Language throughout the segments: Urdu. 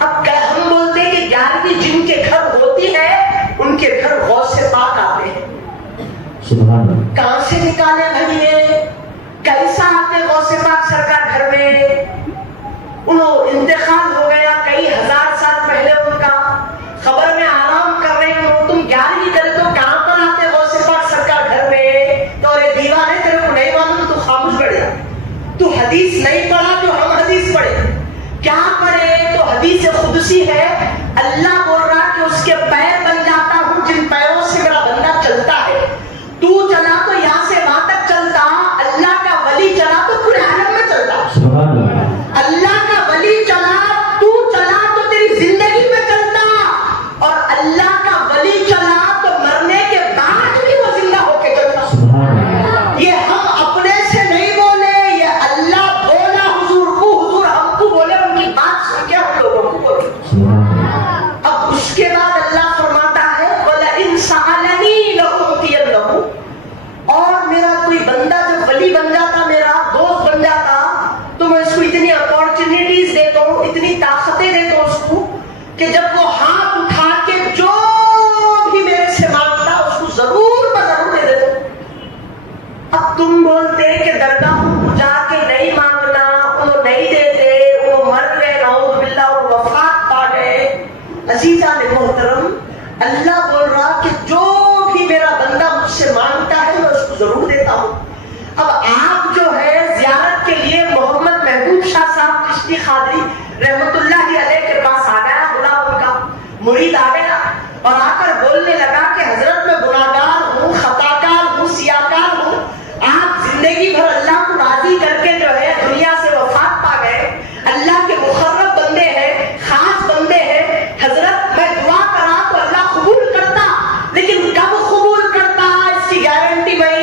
اب ہم بولتے ہیں کہ 11ویں جن کے گھر ہوتی ہے ان کے گھر غوث پاک آتے ہیں. کہاں سے نکالے بھائیے؟ کیسا آتے غوث پاک سرکار گھر میں؟ انہوں انتقال ہو گیا کئی ہزار سال پہلے، ان کا خبر میں آرام کر رہے ہو. تم 11ویں کرے تو کہاں پر آتے غوث پاک سرکار گھر میں؟ تو یہ دیوانے تیرے کو نہیں معلوم تو خاموش بیٹھ جا. تو حدیث نہیں پڑھا تو ہم حدیث پڑھے. کیا پڑھے؟ تو حدیث قدسی ہے. اللہ بول رہا کہ اس کے پیر بن جاتا ہوں جن پیروں سے میرا بندہ چلتا ہے. تو چلا تو یہاں سے وہاں تک چلتا، اللہ کا ولی چلا تو پورے عالم میں چلتا. اللہ کا ولی چلا، تو چلا تو تیری زندگی میں چلتا. اور اللہ کا ولی چلا تو مرنے کے بعد بھی وہ زندہ ہو کے چلتا. یہ ہم اپنے سے نہیں بولے، یہ اللہ بولا حضور کو، حضور ہم کو بولے، ان کی بات سن کے ہم لوگوں کو بولے. اب اس کے بعد اللہ فرماتا ہے وَلَئِن سَأَلَنِي لَأُعْطِيَنَّهُ. اور میرا کوئی بندہ جب ولی بن جاتا، میرا دوست بن جاتا، تو میں اس کو اتنی اپارچونیٹیز دیتا ہوں، اتنی طاقتیں دیتا ہوں اس کو کہ جب وہ ہاتھ اٹھا کے جو بھی میرے سے مانگتا اس کو ضرور میں ضرور دے دیتا ہوں. اب تم بولتے کہ درگاہوں کو جا کے نہیں مانگنا، وہ نہیں دیتے، وہ مر گئے نعوذ باللہ اور وفات پا گئے. عزیزان محترم، اللہ بول رہا کہ جو بھی میرا بندہ مجھ سے مانگتا ہے میں اس کو ضرور دیتا ہوں. اب آپ جو ہے زیارت کے لیے محمد محبوب شاہ صاحب چشتی قادری رحمت اللہ علیہ کے پاس آ گیا، غلام ان کا مرید آ گیا اور آ کر بولنے لگا کہ حضرت میں گناہگار ہوں، خطاکار ہوں، سیاکار ہوں. آپ زندگی بھر اللہ کو راضی کر کے جو ہے دنیا سے وفات پا گئے، اللہ کے مقرب بندے ہیں، خاص بندے ہیں. حضرت میں دعا کرا تو اللہ قبول کرتا، لیکن کب قبول کرتا اس کی گارنٹی میں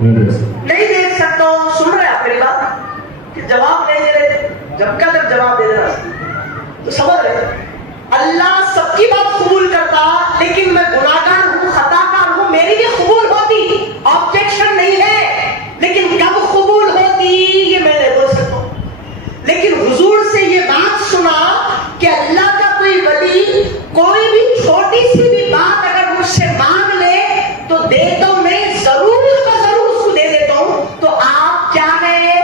نہیں دے سکتا ہوں. سن رہے آپ میری بات کہ جواب نہیں دے رہے؟ جب کا جب جواب دے دینا تو سمجھ رہے اللہ سب کی بات قبول کرتا، لیکن میں گناہگار ہوں، خطاکار ہوں، میری بھی قبول ہوتی، آبجیکشن نہیں ہے، لیکن کب قبول ہوتی یہ میں نہیں بول سکتا. لیکن حضور سے یہ بات سنا کہ اللہ کا کوئی ولی کوئی بھی چھوٹی سی بھی بات اگر مجھ سے مانگ لے تو دیتا ہوں، میں ضرور اس کو دے دیتا ہوں. تو آپ کیا ہے؟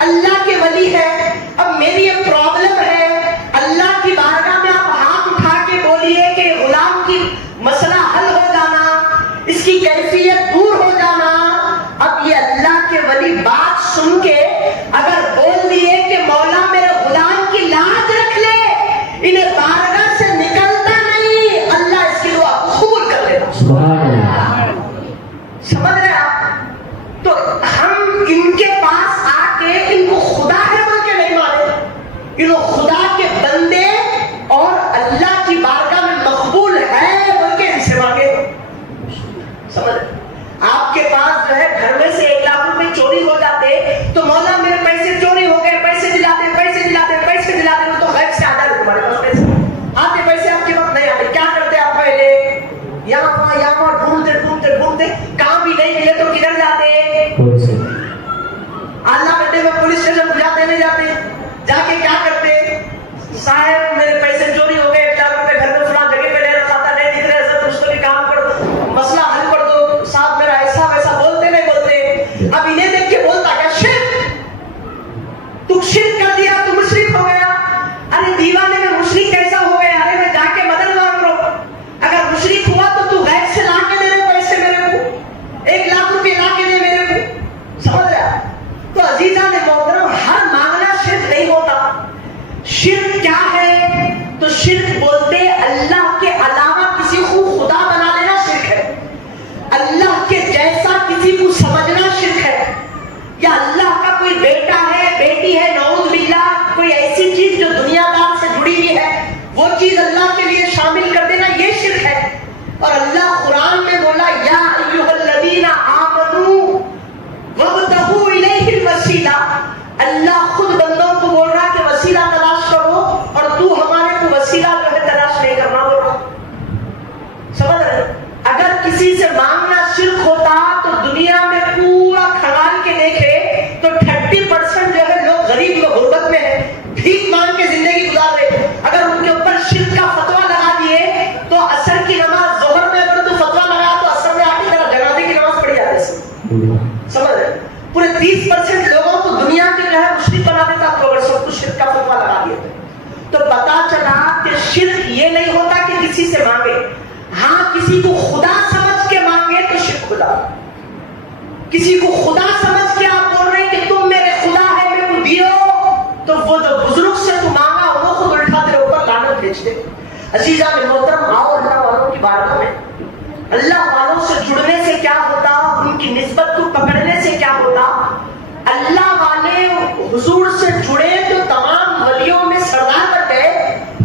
اللہ کے ولی ہے. اب میری یہ پرابلم ہے، اللہ کی بارگاہ میں آپ ہاتھ اٹھا کے بولیے کہ غلام کی مسئلہ حل ہو جانا، اس کی کیفیت دور ہو جانا. اب یہ اللہ کے ولی بات سن کے اگر بول دیے کہ مولا میرے غلام کی لاج رکھ لے، انہیں بارگاہ سے نکلتا نہیں، اللہ اس کی دعا قبول کر لیتا. سمجھ رہے آپ؟ تو ہم ان کے پاس آ کے ان کو خدا ہے بول کے نہیں مانے، انہوں خدا کے بندے اور اللہ کی بارگاہ میں مقبول ہے بول کے ان سے مانگے. سمجھ آپ کے پاس جو ہے گھر میں سے 1 لاکھ روپے چوری ہو جاتے تو مولا میرے پیسے چوری ہو گئے، پیسے دلاتے پیسے دلاتے پیسے دلاتے، وہ تو غیب سے آ جاتے تمہارے پاس پیسے آتے، پیسے آپ کے وقت نہیں آتے. کیا کرتے آپ پہلے؟ یہاں ڈھونڈتے ڈھونڈتے ڈھونڈتے کام بھی نہیں ملے تو کدھر جاتے؟ آلہ گڈے میں پولیس اسٹیشن جاتے نہیں جاتے؟ جا کے کیا کرتے؟ صاحب میرے پیسے چوری ہو گئے، 1 لاکھ روپے گھر میں فلاں جگہ پہ لے رکھا تھا، نہیں دکھ رہے سر، اس کو بھی کام کر دو، مسئلہ حل کر دو صاحب میرا، ایسا ویسا بولتے نہیں بولتے. اب انہیں دیکھ کے بولتا کیا شرک؟ تو شرک کر دیا تو مشرک ہو گیا. ارے دیوانے میں مشرک کیسا ہو گیا؟ ارے میں جا کے مدد مانگ لو. اگر مشرک ہوا تو غیب سے لا کے دے رہے پیسے میرے کو، 1 لاکھ روپے لا کے دے میرے کو. سمجھ رہا؟ تو عزیزان محترم، ہر مانگنا شرک نہیں ہوتا. شرک کیا ہے؟ تو شرک بولتے اللہ کے علاوہ کسی کو خدا بنا لینا شرک ہے، اللہ کے جیسا کسی کو سمجھنا شرک ہے، یا اللہ کا کوئی بیٹا ہے، بیٹی ہے، نعوذ باللہ کوئی ایسی چیز جو دنیا دار سے جڑی ہوئی ہے وہ چیز اللہ کے لیے شامل کر دینا، یہ شرک ہے. اور اللہ قرآن میں بولا یا ایھا الذین آمنوا وابتغوا الیہ الوسیلہ. اللہ خود بندوں کو بول رہا کہ وسیلہ تلاش کرو، اور تو ہمارے کو وسیلہ جو ہے تلاش نہیں کرنا بول رہا. سمجھ رہے؟ اگر کسی سے مانگنا شرک ہوتا تو دنیا میں پورا کھنگال کے دیکھے تو 30% لوگوں کو دنیا کے جو ہے مشرک بنا دیتا تو اگر سب کچھ شرک کا فتویٰ لگا دیا تو پتا چلا کہ شرک یہ نہیں ہوتا کہ کسی سے مانگے، ہاں کسی کو خدا سمجھ کے مانگے تو شرک خدا، کسی کو خدا سمجھ کے آپ بول رہے ہیں کہ تم میرے خدا ہے میرے کو دیو، تو وہ جو بزرگ سے تو مانگا وہ خود الٹا تیرے اوپر لعنت بھیج دے۔ عزیزان محترم، آؤ اللہ والوں کی بارگاہ میں، اللہ والوں سے جڑنے سے کیا ہوتا، ان کی نسبت کو پکڑنے سے کیا ہوتا۔ اللہ والے حضور سے جڑے تو تمام ولیوں میں سردار بن گئے،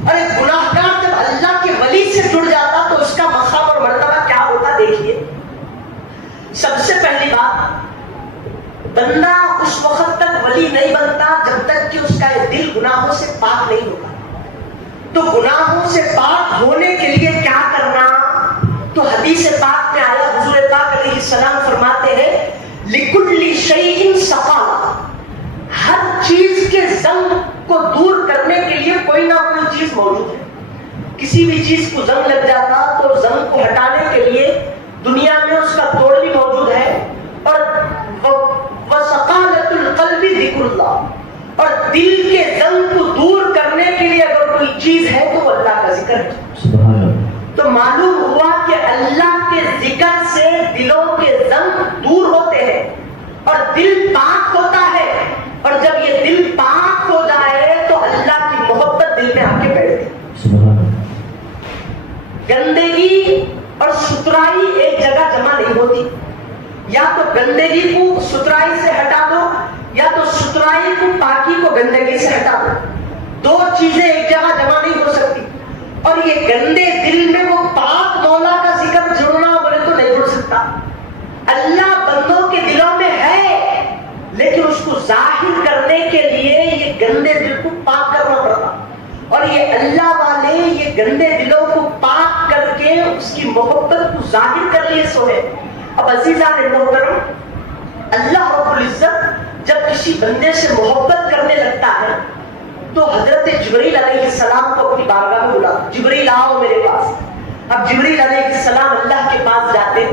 اور ایک گناہگار جب اللہ کے ولی سے جڑ جاتا تو اس کا مقام اور مرتبہ کیا ہوتا۔ دیکھیے، سب سے پہلی بات، بندہ اس وقت تک ولی نہیں بنتا جب تک کہ اس کا یہ دل گناہوں سے پاک نہیں ہوگا۔ تو گناہوں سے پاک ہونے کے لیے کیا کرنا؟ تو حدیث پاک میں آیا، حضور پاک علیہ السلام فرماتے ہیں لِكُلِّ شَيْءٍ سَقَالَ، ہر چیز کے زنگ کو دور کرنے کے لیے کوئی نہ کوئی چیز موجود ہے۔ کسی بھی چیز کو زنگ لگ جاتا تو زنگ کو ہٹانے کے لیے دنیا میں اس کا توڑ بھی موجود ہے، اور وَسَقَالَةُ الْقَلْبِ ذِكْرُ اللَّهِ، اور دل کے زنگ کو دور کرنے کے لیے اگر کوئی چیز ہے تو وہ اللہ کا ذکر ہے۔ تو معلوم ہوا کہ اللہ کے ذکر سے دلوں کے زنگ دور ہوتے ہیں اور دل پاک ہوتا ہے، اور جب یہ دل پاک ہو جائے تو اللہ کی محبت دل میں آ کے بیٹھتی۔ گندگی اور ستھرائی ایک جگہ جمع نہیں ہوتی، یا تو گندگی کو ستھرائی سے ہٹا دو یا تو ستھرائی کو پاکی کو گندگی سے ہٹا دو، دو چیزیں ایک جگہ جمع نہیں ہو سکتی۔ اور یہ گندے دل میں وہ پاک مولا کا ذکر جڑنا بولے تو نہیں جڑ سکتا۔ اللہ بندوں کے دلوں میں ہے، لیکن اس کو ظاہر کرنے کے لیے یہ گندے دل کو پاک کرنا پڑتا، اور یہ اللہ والے یہ گندے دلوں کو پاک کر کے اس کی محبت کو ظاہر کر لیے سو ہے۔ اب عزیزان محترم، اللہ رب العزت جب کسی بندے سے محبت کرنے لگتا ہے تو حضرت جبریل علیہ السلام کو اپنی بارگاہ میں بلا، جبریل آؤ میرے پاس۔ اب جبریل علیہ السلام اللہ کے پاس جاتے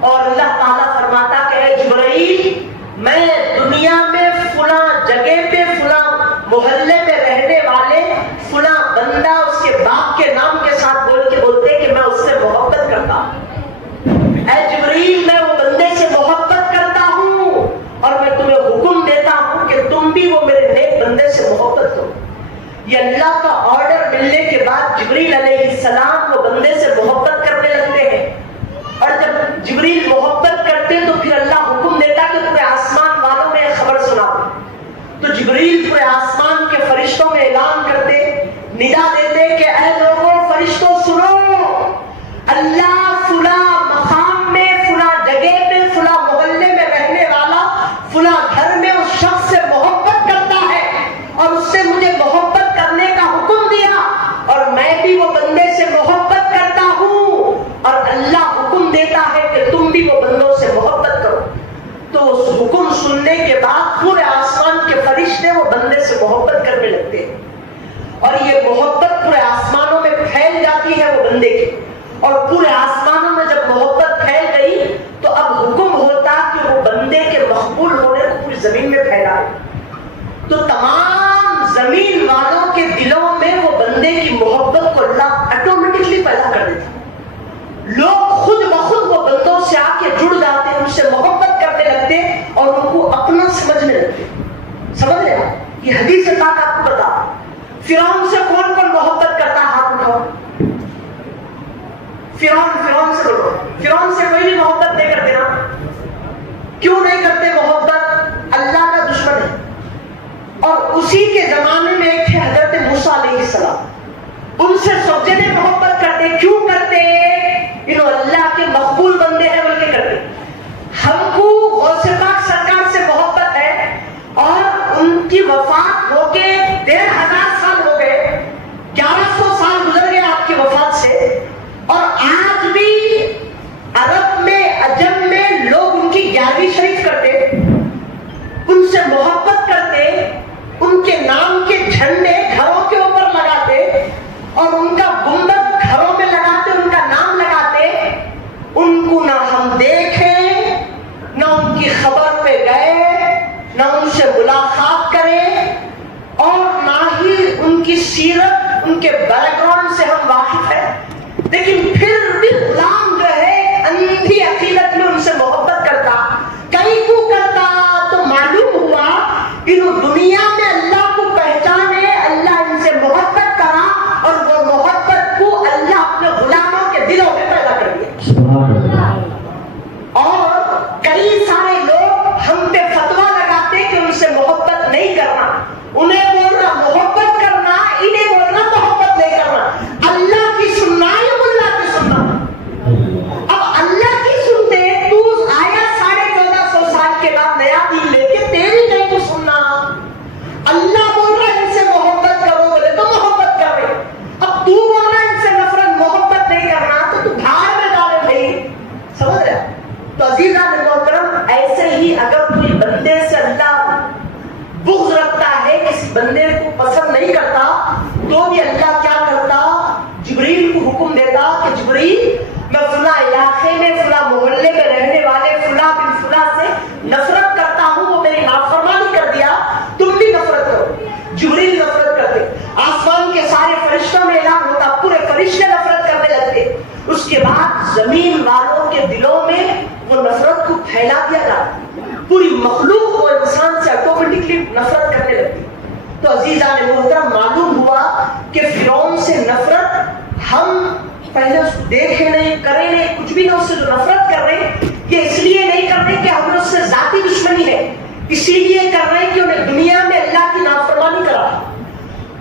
اور اللہ تعالیٰ فرماتا کہ اے جبریل، میں دنیا میں فلاں جگہ پہ فلاں محلے میں رہنے والے فلاں بندہ اس کے باپ کے نام کے ساتھ بول کے بولتے کہ میں اس سے محبت کرتا ہوں۔ اے جبریل، میں وہ بندے سے محبت کرتا ہوں اور میں تمہیں حکم دیتا ہوں کہ تم بھی وہ میرے نیک بندے سے محبت کرو۔ یہ اللہ کا آرڈر ملنے کے بعد جبریل علیہ السلام وہ بندے سے محبت کرنے لگتے ہیں، اور جب جبریل محبت کرتے تو پھر اللہ حکم دیتا کہ پورے آسمان والوں میں خبر سنا دو۔ تو جبریل پورے آسمان کے فرشتوں میں اعلان کرتے، ندا دیتے کہ اے لوگوں، فرشتوں سنو، اللہ فلاں مقام میں فلاں جگہ پہ فلاں محلے میں رہنے والا فلاں گھر میں اس شخص سے محبت کرتا ہے، اور اس سے مجھے محبت کرنے کا حکم دیا، اور میں بھی وہ بندے سے محبت کرتا ہوں، اور اللہ حکم دیتا ہے کہ تم بھی وہ بندوں سے محبت کرو۔ تو اس حکم سننے کے بعد پورے آسمان کے فرشتے وہ بندے سے محبت کرنے لگتے ہیں، اور یہ محبت پورے آسمانوں میں پھیل جاتی ہے وہ بندے کی، اور پورے آسمانوں میں جب محبت پھیل گئی تو اب حکم ہوتا کہ وہ بندے کے مقبول ہونے کو پوری زمین میں پھیلائے۔ تو تمام زمین والوں کے دلوں میں وہ بندے کی محبت کو اللہ آٹومیٹکلی پیدا کر دیتا، لوگ خود بخود وہ بندوں سے آ کے جڑ جاتے، ان سے محبت کرنے لگتے اور ان کو اپنا سمجھنے لگتے۔ سمجھ رہے آپ؟ یہ حدیث پاک آپ کو بتا، فرعون سے کون کون محبت کرتا؟ ہاتھ اٹھاؤ۔ فرعون سے بولو، فرعون سے کوئی بھی محبت نہیں کرتے نا؟ کیوں نہیں کرتے محبت؟ اللہ کا دشمن ہے۔ اور اسی کے زمانے میں ایک تھے حضرت موسیٰ علیہ السلام، ان سے سب جنے محبت کرتے۔ کیوں کرتے؟ انہوں اللہ کے مقبول بندے ہیں بول کے کرتے۔ ہم کو غوث پاک سرکار سے محبت ہے، اور ان کی وفات ہو کے 1500 سال ہو گئے، 1100 سال گزر گئے آپ کی وفات سے، اور آج بھی عرب میں عجم میں لوگ ان کی 11ویں شریف کرتے، ان سے محبت کرتے، ان کے نام کے جھنڈے کی سیرت، ان کے بیک گراؤنڈ سے ہم واقف ہیں، لیکن پھر بھی غلام جو ہے اندھی عقیدت میں ان سے محبت کرتا. کئی کو کرتا تو معلوم ہوا کہ وہ دنیا میں اللہ کو پہچانے، اللہ ان سے محبت کرا اور وہ محبت کو اللہ اپنے غلاموں کے دلوں میں پیدا کر دیا. اور کئی سارے لوگ ہم پہ فتوا لگاتے کہ ان سے محبت نہیں کرنا، انہیں بولنا محبت کرنا، انہیں بولنا محبت نہیں کرنا. اللہ کی سننا یا اللہ کی سننا؟ اب اللہ کی سنتے تو آیا 1450 سال کے بعد نیا دین لے کے، تیری نہیں تو سننا. اللہ بول رہا ہے ان سے محبت کرو، بولے تو محبت کر رہے. اب تو بول رہا ہے ان سے نفرت محبت نہیں کرنا، تو بھاڑ میں ڈالے بھائی. سمجھ رہے؟ تو عزیزان محترم، ایسے ہی اگر کوئی بندے سے اللہ بغض رکھتا ہے، کسی بندے کو پسند نہیں کرتا، تو بھی اللہ کیا کرتا؟ جبریل کو حکم دیتا کہ جبریل، میں فلاں علاقے میں فلاں محلے میں رہنے والے فلاں بن فلاں سے نفرت کرتا ہوں، وہ میری نافرمانی کر دیا، تم بھی نفرت کرو. جبریل نفرت کرتے، آسمان کے سارے فرشتوں میں اعلان ہوتا، پورے فرشتے نفرت کرنے لگتے. اس کے بعد زمین والوں کے دلوں میں وہ نفرت کو پھیلا دیا جاتا، پوری مخلوق وہ انسان سے آٹومیٹکلی نفرت کرنے لگتی. تو عزیزان محترم، معلوم ہوا کہ فرعون سے نفرت ہم پہلے اس کو دیکھے نہیں، کرے نہیں، کچھ بھی نہ، اس سے جو نفرت کر رہے ہیں یہ اس لیے نہیں کر رہے کہ ہمیں اس سے ذاتی دشمنی ہے، اسی لیے کر رہے ہیں کہ انہیں دنیا میں اللہ کی نافرمانی کرا.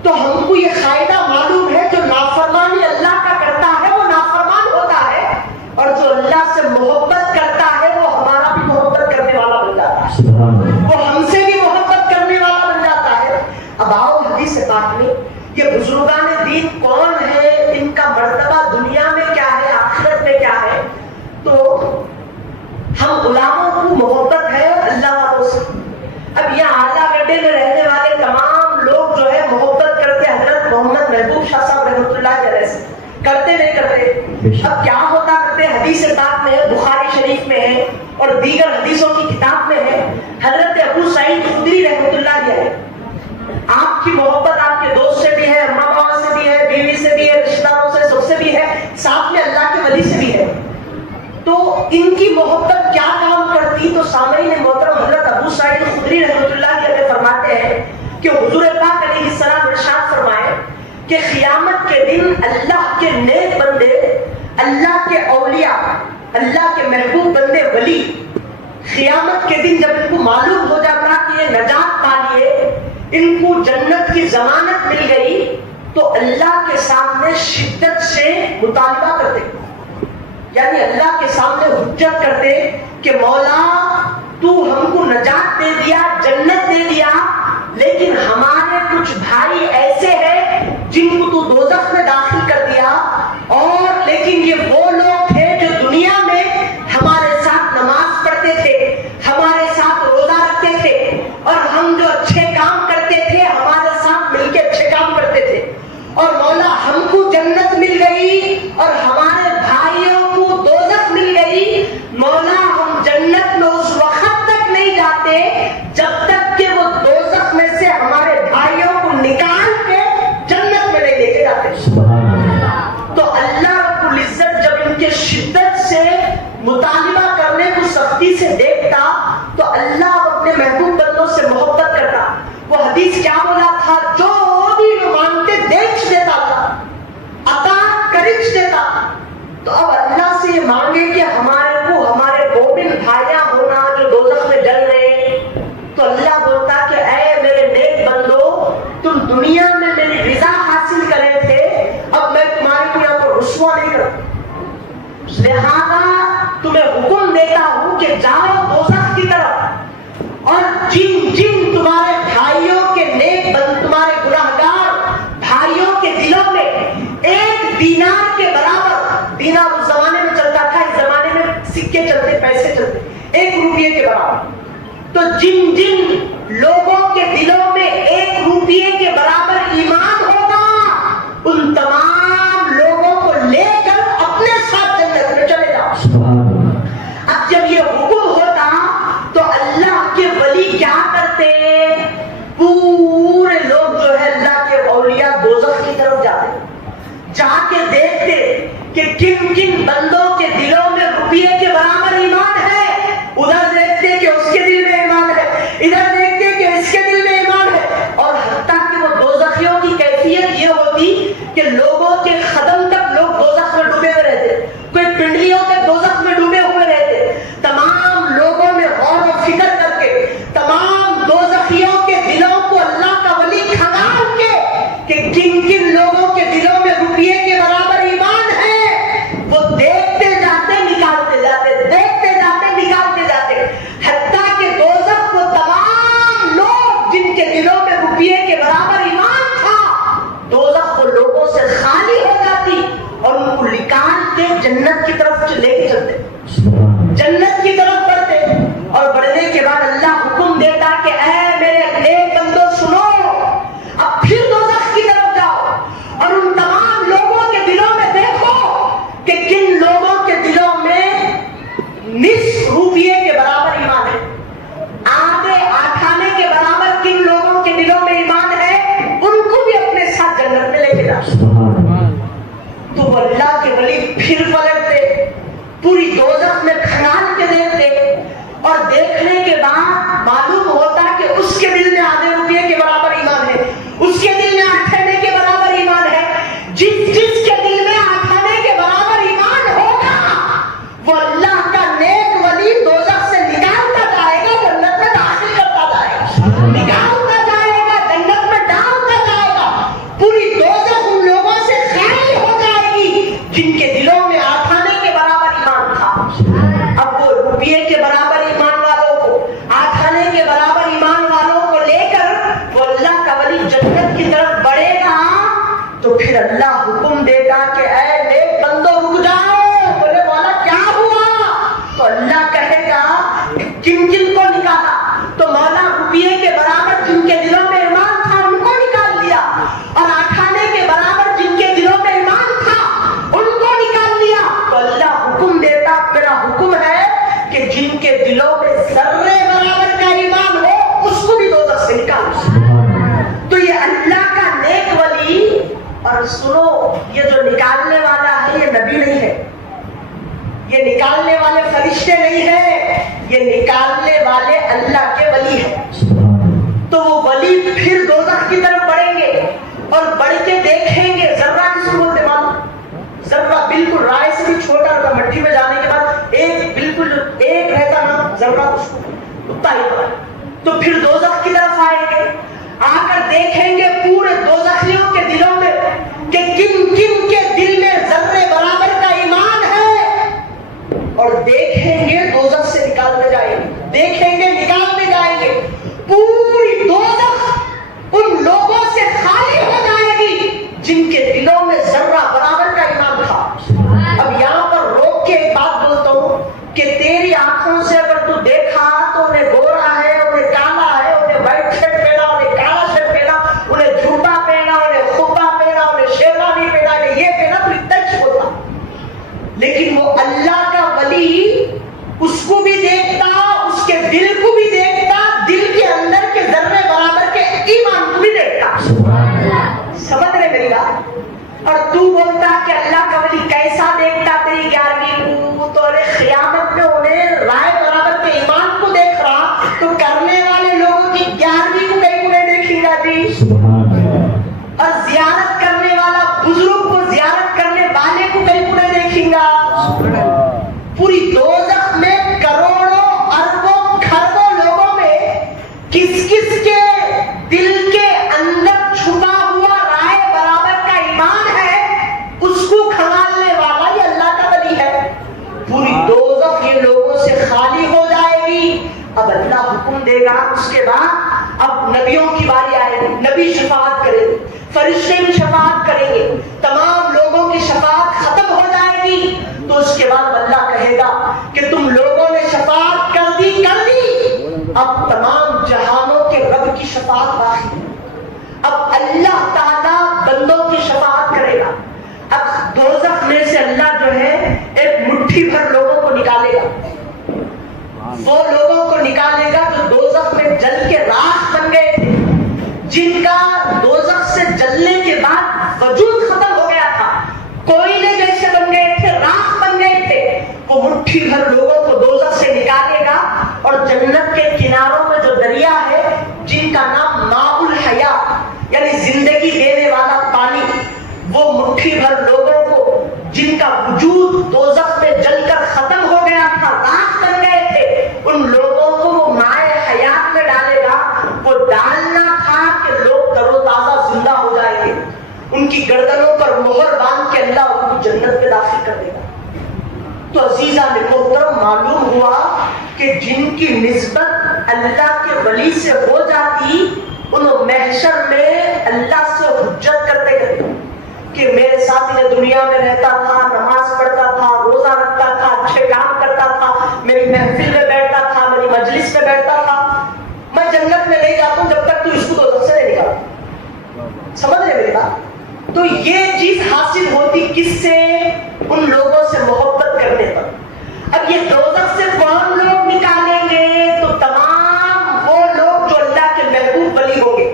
تو ہم کو یہ قاعدہ معلوم ہے، جو نافرمانی اللہ کا کرتا ہے وہ نافرمان ہوتا ہے، اور جو اللہ سے محبت کرتا ہے وہ ہمارا بھی محبت کرنے والا بن جاتا ہے، وہ ہم سے بھی محبت کرنے والا بن جاتا ہے. اب آؤ حدیث پاک میں یہ بزرگان دین کون ہے، ان کا مرتبہ دنیا میں کیا ہے، آخرت میں کیا ہے. تو ہم غلاموں کو محبت ہے اللہ والوں سے. اب یہاں اعلیٰ گڈھے میں رہنے والے تمام لوگ جو ہے محبت کرتے حضرت محمد محبوب شاہ صاحب رحمۃ اللہ علیہ سے، کرتے نہیں کرتے؟ اب کیا ہوتا کرتے؟ حدیث پاک میں ہے، بخاری شریف میں ہے اور دیگر حدیثوں کی کتاب میں ہے، حضرت ابو سعید خدری رحمۃ اللہ علیہ، آپ کی محبت آپ کے دوست سے بھی ہے، اماں باپ سے بھی ہے، بیوی سے بھی ہے، رشتہ داروں سے، سب سے بھی ہے، ساتھ میں اللہ کے ولی سے بھی ہے. تو ان کی محبت کیا کام کرتی؟ تو سامعین محترم، حضرت ابو سعید خدری رحمۃ اللہ علیہ فرماتے ہیں کہ حضور پاک علیہ السلام ارشاد فرمائے کہ قیامت کے دن اللہ کے نیک بندے، اللہ کے اولیاء، اللہ کے محبوب بندے ولی، قیامت کے دن جب ان کو معلوم ہو جاتا کہ یہ نجات پا لیے، ان کو جنت کی ضمانت مل گئی، تو اللہ کے سامنے شدت سے مطالبہ کرتے، یعنی اللہ کے سامنے حجت کرتے کہ مولا تو ہم کو نجات دے دیا، جنت دے دیا، لیکن ہمارے کچھ بھائی ایسے ہیں جن کو تو دوزخ میں داخل کر دیا، اور لیکن یہ وہ لوگ تھے جو دنیا میں ہمارے ساتھ نماز پڑھتے تھے، ہمارے ساتھ روزہ رکھتے تھے، اور ہم جو اچھے کام کرتے تھے ہمارے ساتھ مل کے اچھے کام کرتے تھے، اور مولا ہم کو جنت مل گئی اور ہمارے بھائیوں کو دوزخ مل گئی. مولا ہم جنت میں اس وقت تک نہیں جاتے جب تک کہ وہ دوزخ میں سے ہمارے بھائیوں کو نکال کے جنت میں نہیں لے کے جاتے. تو اللہ رب العزت جب ان کے شدت سے مطالبہ کرنے کو سختی سے دیکھتا تو اللہ اپنے محبوب بندوں سے محبت کرتا. وہ حدیث کیا بولا تھا؟ جو بھی وہ مانگتے دیکھ دیتا تھا، عطا کرچ دیتا. تو اب اللہ سے یہ مانگے کہ ہمارے کو ہمارے مومن بھائیاں ہونا جو دوزخ میں جل رہے، تو اللہ بولتا کہ اے میرے نیک بندو، تم دنیا میں میری رضا حاصل کرے تھے، اب میں تمہاری کو یہاں پر رسوا نہیں کرتا، لہذا تمہیں حکم دیتا ہوں کہ جاؤ دوزخ کی طرف، اور جن جن تمہارے بھائیوں کے نیک بند، تمہارے گناہگار بھائیوں کے دلوں میں ایک دینار کے برابر، دینار اس زمانے میں چلتا تھا، اس زمانے میں سکے چلتے، پیسے چلتے، 1 روپیے کے برابر، تو جن جن لوگوں کے دلوں میں 1 روپیے کے برابر ایمان ہوگا، ان تمام لوگوں کو لے کر اپنے ساتھ جنت میں چلے جاؤ. اب جب یہ حکم ہوتا تو اللہ کے ولی کیا کرتے؟ پورے لوگ جو ہے اللہ کے اولیاء کہ کن کن بندوں کے دلوں میں روپیے کے برابر ایمان ہے. ادھر دیکھتے کہ اس کے دل میں ایمان ہے, ادھر دیکھتے کہ اس کے دل میں ایمان ہے. اور حتیٰ کہ وہ دوزخیوں کی کیفیت یہ ہوتی کہ لوگوں کے قدم تک لوگ دوزخ میں ڈوبے ہوئے رہتے, کوئی پنڈلیوں کے دوزخ میں ڈوبے ہوئے رہتے. تمام لوگوں میں غور و فکر کر کے تمام دوزخیوں کے دلوں کو اللہ کا ولی کھنگال کے کہ کن کن لوگوں کے دلوں میں روپیے کے برابر ایمان ہے, وہ دیکھتے جاتے نکالتے جاتے, دیکھتے جاتے نکالتے جاتے. حتیٰ کہ دوزخ وہ تمام لوگ جن کے دلوں میں روپیے کے برابر ایمان تھا, دوزخ وہ لوگوں سے خالی ہو جاتی اور ان کو نکال کے جنت کی طرف لے کے چلتے, جنت کی طرف بڑھتے. اور بڑھنے کے بعد اللہ حکم دیتا کہ اے میرے نیک بندو سنو, اب پھر دوزخ کی طرف جاؤ اور ان تمام لوگوں کے دلوں میں دیکھو کہ کن لوگوں کے دلوں میں نصف روپیے کے برابر ایمان ہے, آدھے آٹھانے کے برابر کن لوگوں کے دلوں میں ایمان ہے, ان کو بھی اپنے ساتھ جنت میں لے کے جاؤ. تو وہ اللہ کے ولی پھر پلٹتے, پوری دوزخ میں کھنگال کے دیکھتے اور دیکھنے کے بعد معلوم ہوتا کہ اس کے دل میں آدھے روپیے کے برابر ایمان ہے, اس کے دل میں آٹھانے کے برابر ایمان ہے. جس کے دل میں آٹھانے کے برابر ایمان ہوگا وہ اللہ کا نیک ولی دوزخ سے نکالتا جائے گا, جنت میں داخل کرتا جائے گا, نکالتا جائے گا, جنت میں ڈالتا جائے گا. پوری دوزخ ان لوگوں سے خالی ہو جائے گی جن کے دلوں میں آٹھانے کے برابر ایمان تھا. اب وہ روپیے کے برابر ایمان والوں کو, آٹھانے کے برابر ایمان والوں کو لے کر وہ اللہ کا ولی جنت کی طرف بڑھے گا. تو پھر اللہ حکم دے گا کہ اے نیک بندو رک جاؤ. بولے مولا کیا ہوا؟ تو اللہ کہے گا کن کن کو نکالا؟ تو مولا روپیے کے برابر جن کے دلوں میں ایمان تھا ان کو نکال دیا, اور آٹھانے کے برابر جن کے دلوں میں ایمان تھا ان کو نکال دیا. تو اللہ حکم دیتا, میرا حکم ہے کہ جن کے دلوں میں ذرے برابر کا ایمان ہو اس کو بھی دوزخ سے نکال. تو یہ اللہ کا نیک ولی. اور سنو, یہ جو نکالنے والا ہے یہ نبی نہیں ہے, یہ نکالنے والے فرشتے نہیں ہیں, یہ نکالنے والے اللہ کے ولی ہیں. تو وہ ولی پھر دوزخ کی طرف بڑھیں گے اور بڑھ کے دیکھیں گے. ذرہ کس کو بولتے معلوم؟ ذرہ بالکل رائے سے بھی چھوٹا ہوتا, مٹی میں جانے کے بعد ایک بالکل ایک رہتا نا ذرہ, اس کو اتنا ہی بڑا. تو پھر دوزخ کی طرف آئیں گے, آ کر دیکھیں گے پورے دوزخیوں کے دلوں میں کہ کن کن کے دل میں ذرے برابر کا ایمان ہے, اور دیکھیں گے دوزخ سے نکالتے جائیں گے, دیکھیں گے نکالتے جائیں گے. پوری دوزخ ان لوگوں سے خالی ہو جائے گی جن کے دلوں میں ذرہ برابر کا ایمان تھا. اب یہاں پر روک کے ایک بات بولتا ہوں کہ تیری آنکھوں سے اگر تو دیکھا تو انہیں گورا ہے, انہیں کالا ہے, انہیں وائٹ شرٹ پہنا, انہیں کالا شرٹ پہنا, انہیں جوتا پہنا, انہیں خبا پہنا, انہیں شیروانی پہنا, انہیں یہ پہنا, تو اتنا ہی ہوتا. لیکن وہ اللہ کا ولی اس کو بھی دیکھتا, اس کے دل کو بھی دیکھتا, دل کے اندر کے ذرے برابر کے ایمان کو بھی دیکھتا. سمجھ رہے میری بات؟ اور تو بولتا کہ اللہ کا ولی کیسا دیکھتا تیری 11ویں کو, تو قیامت میں انہیں رائے برابر کے ایمان کو دیکھ رہا, تو کرنے والے لوگوں کی 11ویں کو کہیں کو نہیں دیکھیں گا جی. اور زیارت کرنے والا بزرگ کو زیارت کرنے والے کو کہیں کو نہیں دیکھیں گا. پوری دوزخ میں کروڑوں اربوں کھربوں لوگوں میں کس کس کے دل کے اندر چھپا ہوا رائے برابر کا ایمان ہے, اس کو کھنگالنے والا یہ اللہ کا ولی ہے. پوری دوزخ یہ لوگوں سے خالی ہو جائے گی. اب اللہ حکم دے گا, اس کے بعد اب نبیوں کی باری آئے گی, نبی شفاعت کریں گے, فرشتے بھی شفاعت کریں گے, تمام لوگوں کی شفاعت ختم ہو جائے گی. تو اس کے بعد اللہ کہے گا کہ تم لوگوں نے شفاعت کر دی, اب تمام جہانوں کے رب کی شفاعت باقی ہے. اب اللہ تعالیٰ بندوں کی شفاعت کرے گا. اب دوزخ میں سے اللہ جو ہے ایک مٹھی بھر لوگوں کو نکالے گا, وہ لوگوں کو نکالے گا جو دوزخ میں جل کے راکھ بن گئے تھے, جن کا دوزخ سے جلنے کے بعد وجود ختم ہو گیا تھا, کوئلے جیسے بن گئے مٹھی بھر لوگوں کو دوزخ سے نکالے گا اور جنت کے کناروں میں جو دریا ہے جن کا نام ماء الحیات یعنی زندگی دینے والا پانی، وہ مٹھی بھر لوگوں کو جن کا وجود دوزخ میں جل کر ختم ہو گیا تھا، راکھ بن گئے تھے، ان لوگوں کو وہ ماء حیات میں ڈالے گا۔ وہ ڈالنا تھا کہ لوگ تر و تازہ زندہ ہو جائیں گے، ان کی گردنوں پر مہر باندھ کے اللہ ان کو جنت میں داخل کر دے گا۔ تو عزیزان محترم، معلوم ہوا کہ جن کی نسبت اللہ کے ولی سے ہو جاتی، انہوں محشر میں اللہ سے حجت کرتے کرتے کہ میرے ساتھ یہ دنیا میں رہتا تھا، نماز پڑھتا تھا، روزہ رکھتا تھا، اچھے کام کرتا تھا، میری محفل میں بیٹھتا تھا، میری مجلس میں بیٹھتا تھا، میں جنت میں نہیں جاتا ہوں جب تک تو اس کو دوزخ سے نہیں نکالتا۔ سمجھ رہے میری بات؟ تو یہ چیز حاصل ہوتی کس سے؟ ان لوگوں سے محبت کرنے پر۔ اب یہ دوزخ سے کون لوگ نکالیں گے؟ تو تمام وہ لوگ جو اللہ کے محبوب ولی ہوں گے۔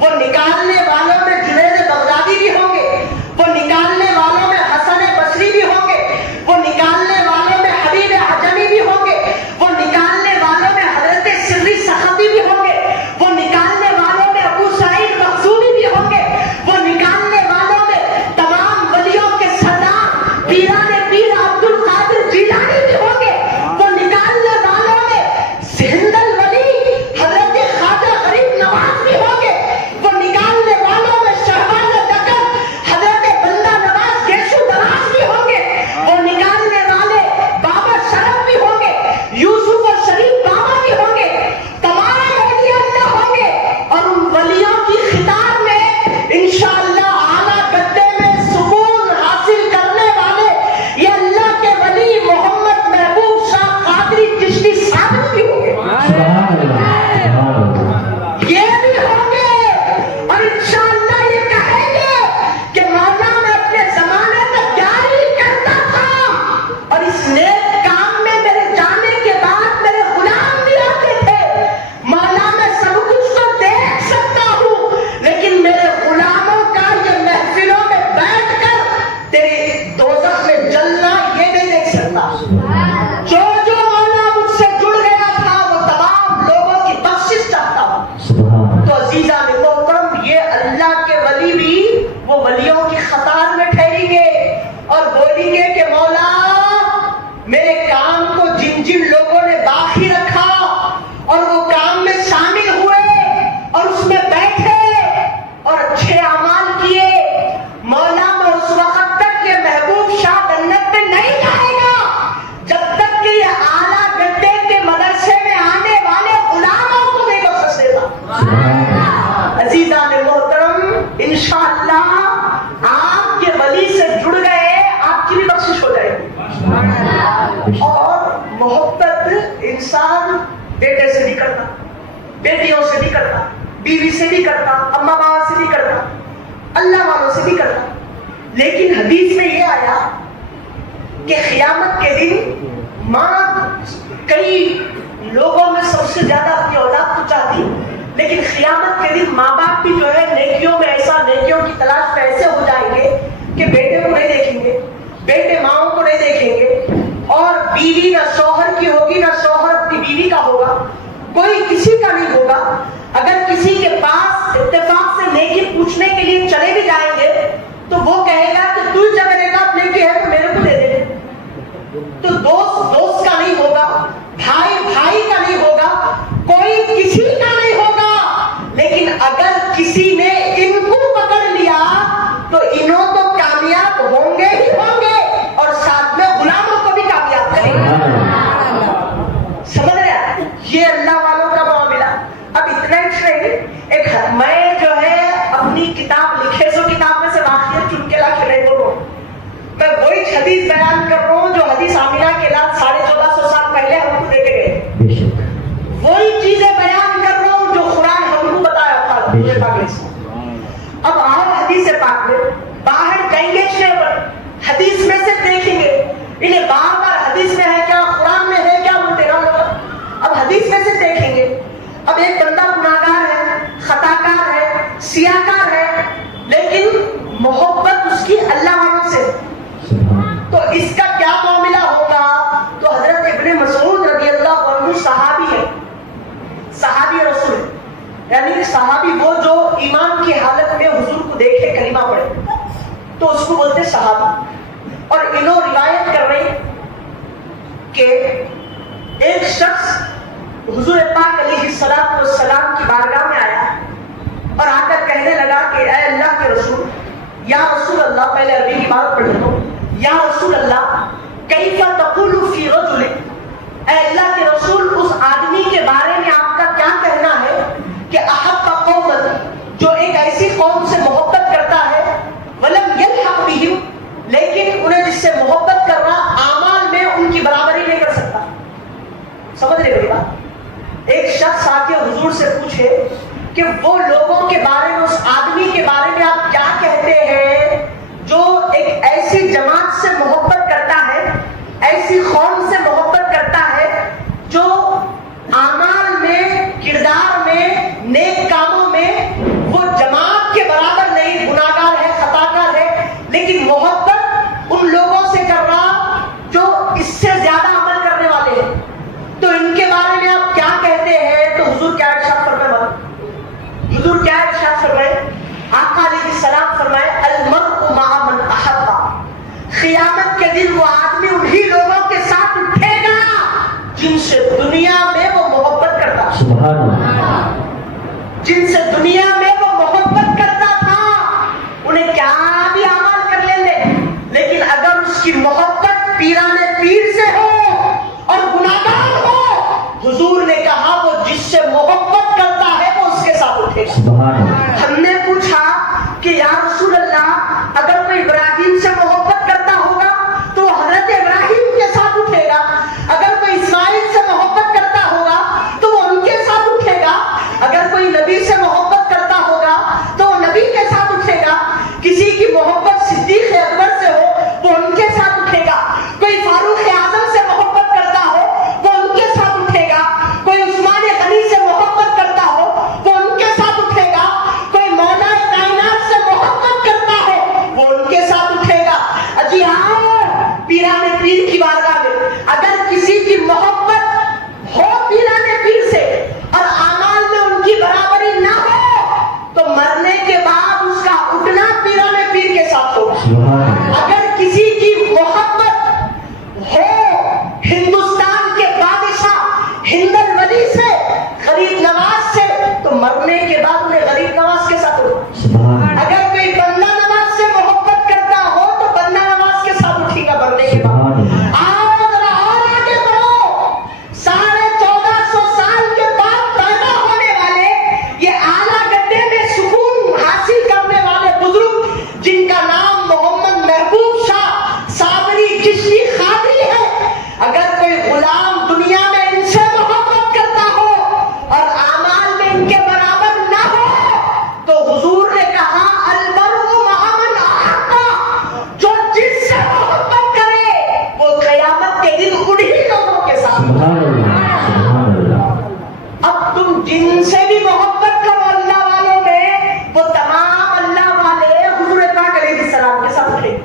وہ نکالنے والوں میں جنید بغدادی بھی ہوں گے، وہ نکالنے والوں میں حسن بصری بھی ہوں گے، وہ نکالنے والوں میں حبیب عجمی بھی ہوں گے، وہ نکالنے والوں میں حضرت سری سختی بھی ہوں گے، وہ نکالنے والوں میں ابو سعید مخزومی بھی ہوں گے، وہ نکالنے والوں میں تمام ولیوں کے سردار پیران پیر عبد القادر جیلانی بھی ہوں گے، وہ نکالنے والوں میں سہند الولی حضرت خواجہ غریب نواز بھی ہوں گے، وہ نکالنے والوں میں شہباز دکن حضرت بندہ نواز گیسو دراز بھی ہوں گے، وہ نکالنے والے بابا شرف بھی ہوں گے، یوسف اور شریف بابا بھی ہوں گے، تمام اولیاء اللہ ہوں گے۔ اور ان ولیوں کی خطاب میں انشاءاللہ اعلیٰ گدے میں سکون حاصل کرنے والے یہ اللہ کے ولی محمد محبوب شاہ قادری چشتی صاحب بھی ہوں گے، یہ بھی ہوں گے، اور انشاءاللہ یہ کہیں گے کہ مولا میں اپنے زمانے تک جاری کرتا تھا، اور اس نیک کام میں میرے جانے کے بعد میرے غلام بھی آتے تھے، مولا میں سب کچھ تو دیکھ سکتا ہوں لیکن میرے غلاموں کا یہ محفلوں میں بیٹھ کر تیری دوزخ میں جلنا یہ نہیں دیکھ سکتا۔ جو جو مولا مجھ سے جڑ گیا تھا وہ تمام لوگوں کی بخشش چاہتا ہوں۔ تو عزیزان محترم، یہ اللہ کے ولی بھی وہ ولیوں کی قطار میں ٹھہریں گے اور بولیں گے کہ مولا میرے کام کو جن جن لوگوں نے باقی رکھا اور وہ کام میں شامل ہوئے اور اس میں بیٹھے اور اچھے اعمال کیے، مولا میں اس وقت تک یہ محبوب شاہ جنت میں نہیں جائے گا جب تک کہ یہ اعلیٰ گدے کے مدرسے میں آنے والے غلاموں کو نہیں بخش دیتا۔ عزیزان محترم، انشاءاللہ آپ کے ولی سے جڑ گئے، آپ کی بھی بخشش ہو جائے گی۔ اور محبت انسان بیٹے سے بھی کرتا، بیٹیوں سے بھی کرتا، بیوی سے بھی کرتا، اماں بابا سے بھی کرتا، اللہ والوں سے بھی کرتا، لیکن حدیث میں یہ آیا کہ قیامت کے دن ماں کئی لوگوں میں سب سے زیادہ اپنی اولاد کو چاہتی، لیکن قیامت کے دن ماں باپ بھی جو ہے نیکیوں میں ایسا، نیکیوں کی تلاش میں ایسے ہو جائیں گے کہ بیٹے کو نہیں دیکھیں گے، بیٹے ماؤں کو نہیں دیکھیں گے، اور بیوی نہ شوہر کی ہوگی نہ شوہر اپنی بیوی کا ہوگا، کوئی کسی کا نہیں ہوگا۔ اگر کسی کے پاس اتفاق سے نیکی پوچھنے کے لیے چلے بھی جائیں گے تو وہ کہے گا کہ تو جب میرے پاس نیکی ہے تو میرے کو دے دے۔ تو دوست دوست کا نہیں ہوگا، بھائی بھائی کا نہیں ہوگا، کوئی کسی کا نہیں ہوگا، لیکن اگر کسی نے ان کو پکڑ لیا تو انہوں تو کامیاب ہوں گے ہی ہوں گے اور ساتھ میں غلاموں کو بھی کامیاب کریں گے۔ سمجھ رہے ہیں؟ یہ اللہ والوں کا معاملہ۔ اب اتنا ہی نہیں، ایک میں جو ہے اپنی کتاب لکھے سو کتاب میں سے واقعہ چن کے لا کے نہیں بول رہا ہوں، میں وہی حدیث بیان کر رہا ہوں جو حدیث آمینہ کے بعد 1450 سال پہلے ہم کو دے کے گئے، وہی چیزیں بیان کر رہا ہوں جو قرآن ہم کو بتایا تھا۔ اب آپ حدیث پاک میں باہر جائیں گے، حدیث میں سے دیکھیں گے، انہیں بار بار حدیث میں ہے کیا، قرآن میں ہے کیا، وہ تیرا ہوگا۔ اب حدیث میں سے دیکھیں گے، اب ایک بندہ گناہگار ہے، خطاکار ہے، سیاہکار ہے، لیکن محبت اس کی اللہ والوں سے، تو اس کا کیا معاملہ ہوگا؟ تو تو اس کو بولتے صحابی. اور انہوں روایت کر رہے کہ ایک شخص حضور پاک علیہ السلام کی بارگاہ میں آیا اور آ کر کہنے لگا کہ اے اللہ کے رسول، یا رسول اللہ، پہلے عربی کی بات پڑھ لو، یا رسول اللہ کیف تقول فی رجل، اے اللہ کے رسول اس آدمی کے بارے میں آپ کا کیا کہنا ہے کہ احب قوم، جو ایک ایسی قوم سے محبت کرتا ہے، ولم یلحق بہم، لیکن انہیں جس سے محبت کر رہا اعمال میں ان کی برابری نہیں کر سکتا. سمجھ رہے ہو بات؟ ایک شخص آ کے حضور سے پوچھے کہ وہ لوگوں کے بارے میں، اس آدمی کے بارے میں آپ کیا کہتے ہیں جو ایک ایسی جماعت سے محبت کرتا ہے، ایسی قوم سے محبت کرتا ہے جو اعمال میں، کردار میں، نیک کاموں میں وہ جماعت کے برابر نہیں، گناہگار ہے، خطاکار ہے، لیکن محبت ان لوگوں سے کر رہا جو اس سے زیادہ عمل کرنے والے ہیں، تو ان کے بارے میں آپ کیا کہتے ہیں؟ تو حضور کیا ارشاد فرمائے؟ حضور کیا ارشاد فرمائے؟ آقا علیہ السلام فرمائے المرء مع من احب، قیامت کے دن وہ آدمی انہی لوگوں کے ساتھ اٹھے گا جن سے دنیا میں وہ محبت کرتا. سبحان اللہ. جن سے دنیا میں وہ محبت کرتا تھا، انہیں کیا بھی اعمال کر لیں، لیکن اگر اس کی محبت پیران پیر سے ہو اور گناہگار ہو، حضور نے کہا وہ جس سے محبت کرتا ہے وہ اس کے ساتھ اٹھے گا. ہم نے پوچھا کہ یا رسول اللہ اگر کوئی ابراہیم سے محبت کرتا ہوگا تو حضرت ابراہیم کے ساتھ اٹھے گا، اگر کوئی اسماعیل سے محبت کرتا ہوگا تو وہ ان کے ساتھ اٹھے گا، اگر کوئی نبی سے محبت کرتا ہوگا تو وہ نبی کے ساتھ اٹھے گا، کسی کی محبت صدیق اکبر سے ہو وہ ان کے ساتھ اٹھے گا، کوئی فاروق اعظم سے محبت کرتا ہو وہ ان کے ساتھ اٹھے گا، کوئی عثمان غنی سے محبت کرتا ہو وہ ان کے ساتھ اٹھے گا، کوئی مولا کائنات سے محبت کرتا ہو وہ ان کے ساتھ اٹھے گا. جی ہاں، پیران پیر کی بارگاہ میں اگر کسی کی محبت ہو پیران پیر سے اور اعمال میں ان کی برابری نہ ہو تو مرنے کے بعد اس کا اٹھنا پیران پیر کے ساتھ ہوگا. اگر کسی کی محبت ہو ہندوستان کے بادشاہ ہندل ولی سے، غریب نواز سے، تو مرنے کے بعد انہیں غریب نواز کے ساتھ ہوگا. اگر کوئی بندہ نواز سے محبت کرتا ہو تو بندہ نواز کے ساتھ اٹھے گا مرنے کے بعد. آؤ ذرا اور آگے بڑھو، 1450 سال کے بعد پیدا ہونے والے یہ اعلیٰ گدے میں سکون حاصل کرنے والے بزرگ جن کا نام محمد محبوب شاہ صابری چشتی قادری ہے، اگر کوئی غلام دنیا میں ان سے محبت کرتا ہو اور اعمال میں ان کے برابر نہ ہو تو حضور نے کہا المرء مع من احب، جو جس سے محبت کرے وہ قیامت کے دن انہی لوگوں کے ساتھ. اب تم جن سے بھی محبت کرو اللہ والوں میں، وہ تمام اللہ والے حضور پاک علیہ السلام کے ساتھ اٹھے.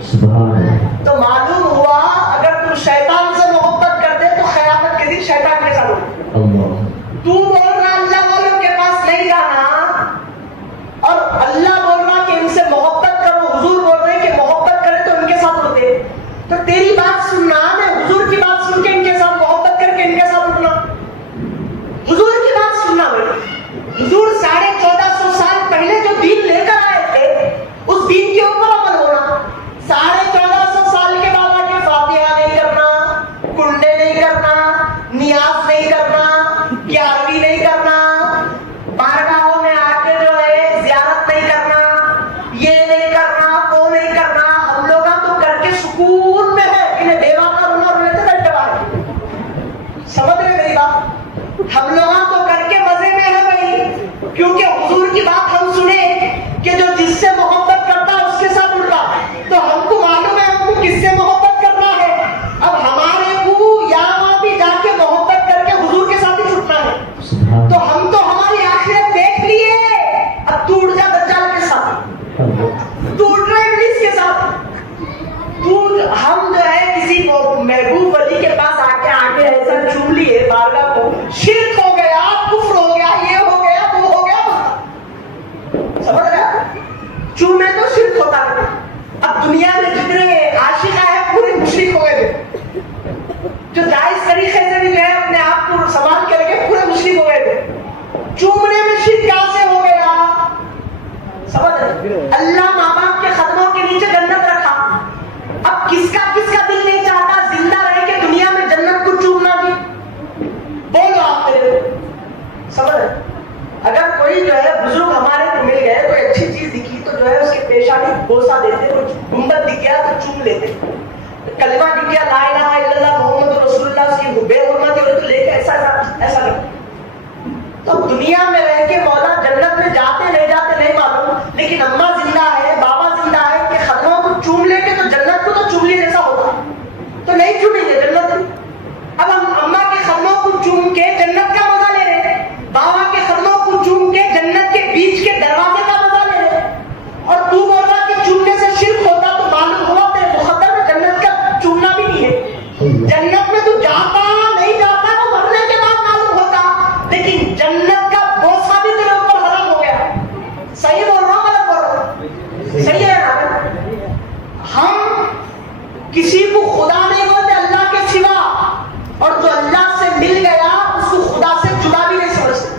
تو معلوم ہوا اگر تم شیطان سے محبت کرتے تو قیامت کے دن شیطان کے ساتھ اٹھے. تو بول رہا اللہ والوں کے پاس نہیں جانا اور اللہ بول رہا کہ ان سے محبت کرو، حضور بول رہے کہ محبت کرے تو ان کے ساتھ اٹھے، تو تیری بات سننا میں حضور کی بات سن کے ان کے ساتھ محبت کر کے ان کے ساتھ اٹھنا. حضور کی بات سننا میں حضور 1450 سال پہلے جو دین لے کر آئے تھے اس دین کے اوپر عمل ہونا. 1450 سال کے بعد آگے فاتحہ نہیں کرنا، کنڈے نہیں کرنا، نیاز نہیں کرنا، 11ویں نہیں کرنا، بارگاہوں میں آ کے جو ہے زیارت نہیں کرنا، یہ نہیں کرنا، وہ نہیں کرنا. ہم لوگ تو کر کے سکون میں ہے، انہیں دیوا کا رونا رونے سے بیٹھے باہر. سمجھ رہے میری بات؟ ہم لوگ تو کر کے مزے میں ہے بھائی، کیونکہ حضور کی بات ہم سنے کہ جو جس سے محبت کرتا ہے اس کے ساتھ اٹھا، تو ہم کو معلوم ہے ہم کو کس سے محبت کرنا ہے. اب ہمارے کو یا وہاں بھی جا کے محبت کر کے حضور کے ساتھ ہی چھٹنا ہے. تو ہم تو ہماری آخرت دیکھ لیے، اب تو اٹھ جا دجال کے ساتھ، تو اٹھ رہا ابلیس کے ساتھ. ہم جو ہے کسی محبوب ولی کے پاس آ کے آگے ایسا چوم لیے بارگاہ کو، شرک ہو گیا، کفر ہو گیا، یہ ہو گیا، وہ ہو گیا. سمجھ رہا؟ چومے تو شرک ہوتا ہے، اب دنیا میں جتنے عاشق ہیں پورے مشرک ہو گئے تھے، جو جائز طریقے سے بھی جو ہے اپنے آپ کو سنبھال کے رکھے پورے مشرک ہو گئے تھے. چومنے میں شرک کہاں سے ہو گیا؟ سمجھ رہے؟ اللہ ماں باپ کے قدموں کے نیچے جنت رکھا. اب کس کا دل نہیں چاہتا زندہ رہ کے دنیا میں جنت کو چومنا بھی؟ بولو آپ میرے. سمجھ رہے؟ اگر کوئی جو ہے بزرگ ہمارے کو مل گئے، کوئی اچھی چیز دکھی تو جو ہے اس کے پیشانی بوسہ دیتے، کوئی گنبد دکھ گیا تو چوم لیتے، کلمہ دکھ گیا لا الہ الا اللہ محمد رسول اللہ، اس کی بے حرمتی ہو تو لے کے ایسا نہیں. تو دنیا میں رہ کے مولا جنت میں جاتے نہیں معلوم، لیکن اماں زندہ ہے، بابا زندہ ہے، کہ قدموں کو چوم لے کے تو جنت کو تو چوم لی جیسا ہوتا، تو نہیں چومیں گے جنت میں. اب ہم اماں کے قدموں کو چوم کے جنت کا مزہ لے رہے ہیں، بابا کے قدموں کو چوم کے جنت کے بیچ کے دروازے کا مزہ لے رہے ہیں. اور تو بول رہا کہ چومنے سے شرک ہوتا تو معلوم ہوا تیرے مقدر میں جنت کا چومنا بھی نہیں ہے. جنت میں تو جاتا نہیں جاتا وہ مرنے کے بعد معلوم ہوتا، لیکن جنت کا بوسہ بھی تیرے اوپر حرام ہو گیا. صحیح بول رہا ہوں غلط بول رہا ہوں؟ صحیح ہے نا؟ ہم کسی کو خدا نہیں بولتے اللہ کے سوا، اور جو اللہ سے مل گیا اس کو خدا سے جدا بھی نہیں سمجھتے.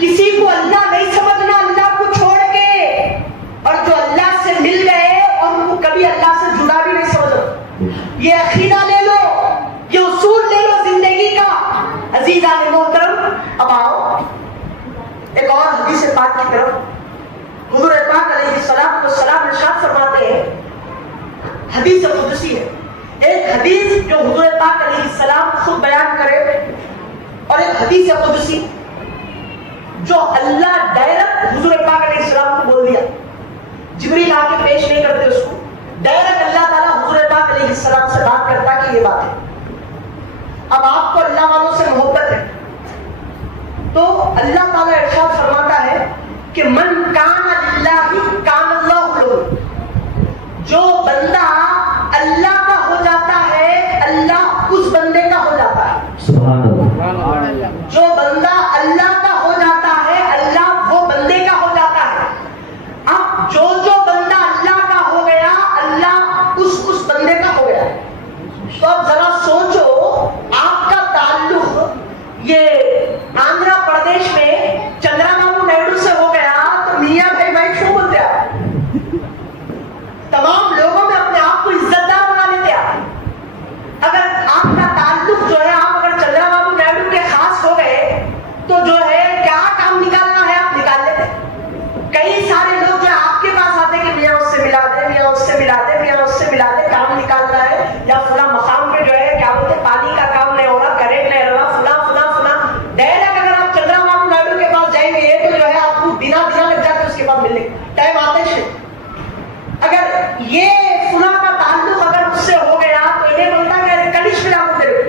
کسی کو اللہ نہیں سمجھنا اللہ کو چھوڑ کے، اور جو اللہ سے مل گئے اور ان کو کبھی اللہ سے جدا بھی نہیں سمجھنا. یہ عقیدہ لے لو، یہ اصول لے لو زندگی کا. عزیزان محترم، اب آؤ ایک اور حدیث پاک کی طرف. حضور پاک علیہ السلام ارشاد فرماتے ہیں، حدیث قدسی ہے، ایک حدیث جو حضور پاک علیہ السلام خود بیان کرے، اور ایک حدیث قدسی جو اللہ ڈائریکٹ حضور پاک علیہ السلام کو بول دیا. جبریل آ کے پیش نہیں کرتے اس کو، ڈائریکٹ اللہ تعالیٰ حضور پاک علیہ السلام سے بات کرتا کہ یہ بات ہے. اب آپ کو اللہ والوں سے محبت ہے تو اللہ تعالیٰ ارشاد فرماتا ہے کہ من کان للہ کان اللہ لہ. جو بندہ اللہ کا ہو جاتا ہے اللہ اس بندے کا ہو جاتا ہے. سبحان اللہ. جو بندہ اللہ کا ہو جاتا ہے اللہ وہ بندے کا ہو جاتا ہے. اب جو بندہ اللہ کا ہو گیا اللہ اس بندے کا ہو گیا. تو اب ذرا سوچو، آپ کا تعلق یہ آندھرا پردیش میں چندرا بابو نائیڈو سے ہو گیا تو میاں بھائی کیوں بولتے آپ؟ تمام لوگوں میں اپنے آپ کو عزت دار بنا لیتے آپ. اگر آپ کا تعلق جو ہے آپ اگر چندرا بابو نائیڈو کے خاص ہو گئے تو جو ہے کیا کام نکالنا ہے آپ نکال لیتے. کئی سارے لوگ جو آپ کے پاس آتے کہ میاں اس سے ملا دے، میاں اس سے ملا دے، میاں اس سے ملا دے، کام نکالنا ہے، یا فلاں مقام پہ جو ہے کیا بولتے پانی کا کام نہیں ہو رہا، کرنٹ نہیں ہو رہا، فلاں. ڈائریکٹ اگر آپ چندرا بابو نائیڈو کے پاس جائیں گے تو جو ہے آپ کو بنا لگ جاتے اس کے پاس ملنے ٹائم آتے ہیں. اگر یہ فلاں کا تعلق اگر اس سے ہو گیا تو انہیں بولتا کہ کنڈیش ملا کو تیرے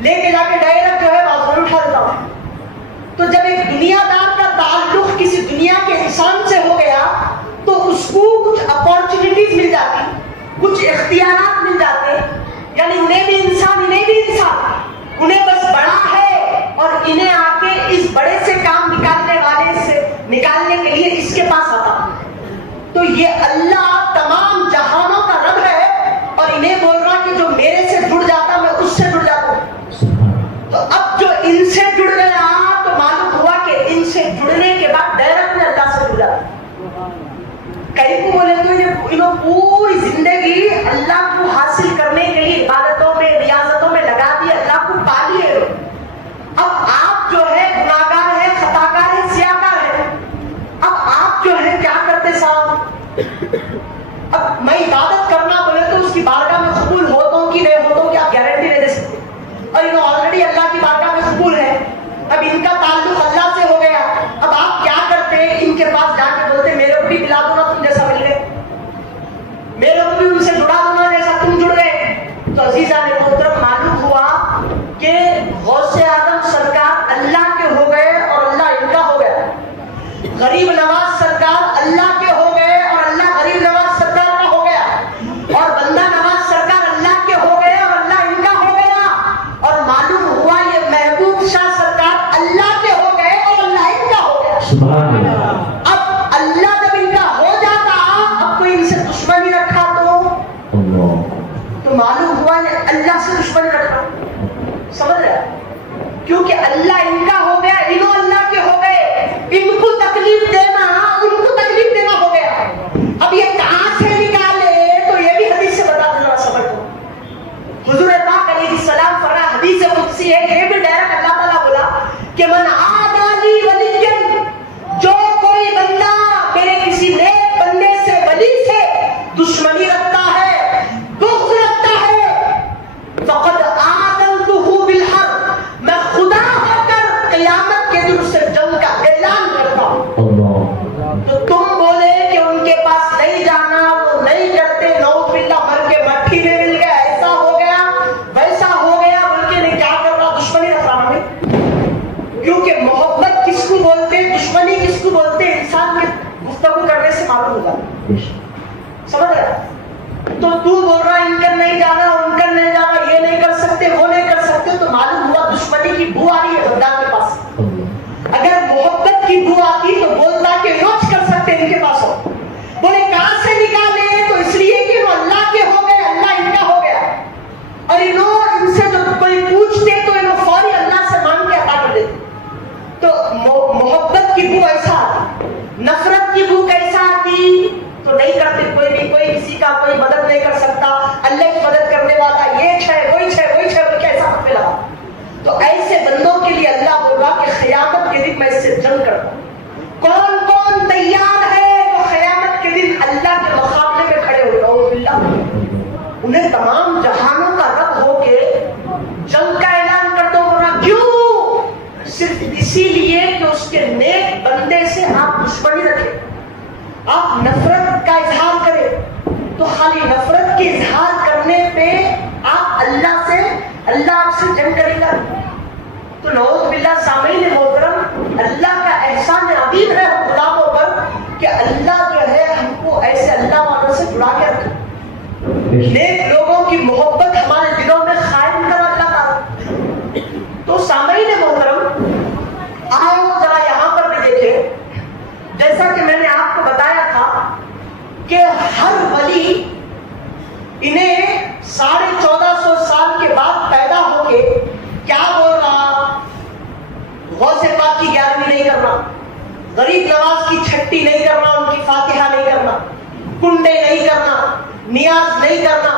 لے کے جا کے ڈائریکٹ جو ہے بازو اٹھا دیتا ہوں. تو جب ایک دنیا دار کا تعلق کسی دنیا کے انسان سے ہو گیا تو اس کو کچھ اپارچونیٹیز مل جاتی، کچھ اختیارات مل جاتے. یعنی انہیں بھی انسان انہیں بس بڑا ہے اور انہیں آ کے اس بڑے سے کام نکالنے والے سے نکالنے کے لیے اس کے پاس آتا. تو یہ اللہ تمام جہانوں کا رب ہے اور انہیں بول رہا کہ جو میرے سے جڑ جاتا میں اس سے جڑ جاتا ہوں. تو اب جو ان سے جڑ گیا تو معلوم ہوا کہ ان سے جڑنے کے بعد ڈائریکٹ میں اللہ سے جڑ جاتا. کئی کو بولے تو انہوں پوری زندگی اللہ کو حاصل کرنے کے لیے عبادتوں میں ریاضتوں میں لگا دی، اللہ کو پا لیے. اب آپ جو ہے گناہگار ہے، خطاکار ہے، سیاہکار ہے. اب آپ جو ہے کیا کرتے صاحب؟ اب میں عبادت کرنا بولے تو اس کی بارگاہ میں قبول ہوتا ہوں کہ نہیں ہوتا ہوں کہ آپ گارنٹی نہیں دے سکتے. اور انہوں آلریڈی اللہ کی بارگاہ میں قبول ہے، اب ان کا تعلق اللہ سے ہو گیا. اب آپ کیا کرتے؟ ان کے پاس جا کے بولتے میرے کو بھی ملا دو نا تم جیسا مل گئے، میرے کو بھی ان سے جڑا دو نا جیسا تم جڑ گئے. تو عزیزان محترم معلوم ہوا کہ غوث اعظم سرکار اللہ کے ہو گئے اور اللہ ان کا ہو گیا. غریب نواز سرکار اللہ کے ہو گئے اور اللہ غریب نواز سرکار کا ہو گیا. اللہ ان کا ہو گیا، انہوں اللہ کے ہو گئے، ان کو تکلیف دینا ان کو تکلیف دینا ہو گیا. اب یہ کہاں سے نکالے؟ تو یہ بھی حدیث سے بتا دوں سمجھ لو. حضور پاک علیہ السلام فرمایا، حدیث قدسی ہے، یہ بھی ڈائریکٹ اللہ تعالیٰ بولا کہ من عادی ولی، جو کوئی بندہ میرے کسی نیک بندے سے ولی سے دشمنی رکھتا ہے، بغض رکھتا ہے، فقد آذنتہ بالحرب، میں خدا ہو کر قیامت کے دن اس سے جنگ کا اعلان کرتا ہوں. تو تم بولے کہ ان کے پاس نہیں جانا، وہ نہیں کرتے، نعوذ باللہ مر کے مٹی میں مل گیا، ایسا ہو گیا ویسا ہو گیا، بلکہ نہیں کیا کر رہا، دشمنی رکھ رہا ہمیں. کیونکہ محبت کس کو بولتے ہیں، دشمنی کس کو بولتے ہیں، انسان کے گفتگو کرنے سے معلوم ہوگا. سمجھ رہا؟ تو بول رہا ان کا نہیں جانا، ان کا نہیں جانا، یہ نہیں کر سکتے، وہ نہیں کر سکتے، تو معلوم ہوا دشمنی کی بو آ رہی ہے غدار کے پاس. اگر محبت کی بو آتی تو بولتا کہ روز کر سکتے ان کے پاس ہو. بولے کہاں سے نکالے؟ تو اس لیے کہ وہ اللہ کے ہو گئے، اللہ ان کا ہو گیا. اور ان سے جو کوئی پوچھتے تو انہوں فوری اللہ سے مانگ کے عطا کر دیتے. تو محبت کی بو ایسا آتی، نفرت کی بو کیسا آتی؟ تو نہیں کرتے کوئی بھی، کوئی کسی کا کوئی مدد نہیں کر سکتا، اللہ کی مدد کرنے والا یہ ہے وہی کیسا حق میں لگا. تو ایسے بندوں کے لیے اللہ بول رہا کہ قیامت کے دن میں اس سے جنگ کرتا ہوں. کون کون تیار ہے وہ قیامت کے دن اللہ کے مقابلے میں کھڑے ہو گا؟ انہیں تمام جہانوں کا رب ہو کے جنگ کا اعلان کر دو. کیوں؟ صرف اسی لیے کہ اس کے نیک بندے سے آپ دشمنی رکھیں، آپ نفرت کا اظہار کریں. تو خالی نفرت کے اظہار کرنے پہ آپ اللہ آپ سے جنگ کرے گا. تو نعوذ باللہ سامعین محترم، اللہ کا احسان عظیم ہے ہم غلاموں پر کہ اللہ جو ہے ہم کو ایسے اللہ والوں سے جڑا کے رکھے. نیک لوگوں کی محبت ہمارے دلوں میں قائم کر اللہ تعالیٰ. تو سامعین محترم، آؤ ذرا یہاں پر بھی دیکھیں، جیسا کہ میں نے آپ کو بتایا تھا کہ ہر ولی انہیں 1450 سال کے بعد پیدا ہو کے کیا بول رہا؟ غوث پاک کی 11ویں نہیں کرنا، غریب نواز کی چھٹی نہیں کرنا، ان کی فاتحہ نہیں کرنا، کنڈے نہیں کرنا، نیاز نہیں کرنا،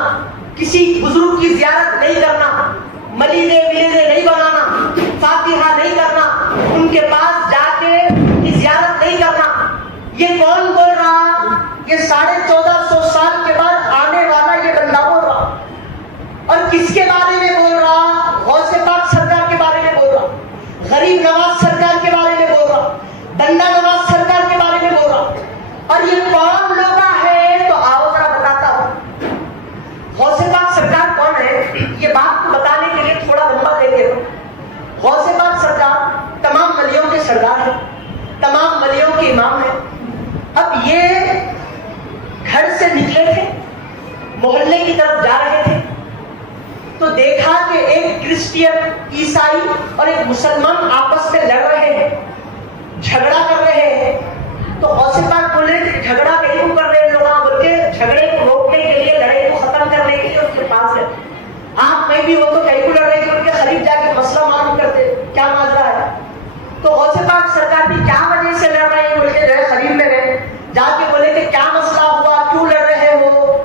کسی بزرگ کی زیارت نہیں کرنا، ملیدے ولیدے نہیں بنانا، فاتحہ نہیں کرنا، ان کے پاس جا کے ان کی زیارت نہیں کرنا. یہ کون بول رہا؟ یہ 1450 سال کے بعد آنے والا یہ بندہ بول رہا. اور کس کے بارے میں بول رہا؟ غوث پاک سرکار کے بارے میں بول رہا، غریب نواز سرکار کے بارے میں بول رہا، بندہ نواز سرکار کے بارے میں بول رہا. اور یہ کون لوگ ہے؟ تو آؤ ذرا بتاتا ہوں. غوث پاک سرکار کون ہے؟ یہ بات کو بتانے کے لیے تھوڑا لمبا دے دے. غوث پاک سرکار تمام ولیوں کے سردار ہیں، تمام ولیوں کے امام ہیں. اب یہ گھر سے نکلے تھے، محلے کی طرف جا رہے تھے، تو دیکھا کہ ایک کرسچین، عیسائی اور ایک مسلمان آپس میں لڑ رہے ہیں، جھگڑا کر رہے ہیں. تو غوث پاک بولے کہ جھگڑا کیوں کر رہے ہیں لوگ؟ بول کے جھگڑے کو روکنے کے لیے، لڑائی کو ختم کرنے کے لیے اس کے پاس ہے. آپ میں بھی وہ تو کہیں کو لڑ رہے ہیں، ان کے قریب جا کے مسئلہ معلوم کرتے کیا معاملہ ہے. تو غوث پاک سرکار بھی کیا وجہ سے لڑ رہے ہیں بول کے جو ہے قریب میں گئے، جا کے بولے کہ کیا مسئلہ ہوا، کیوں لڑ رہے ہو؟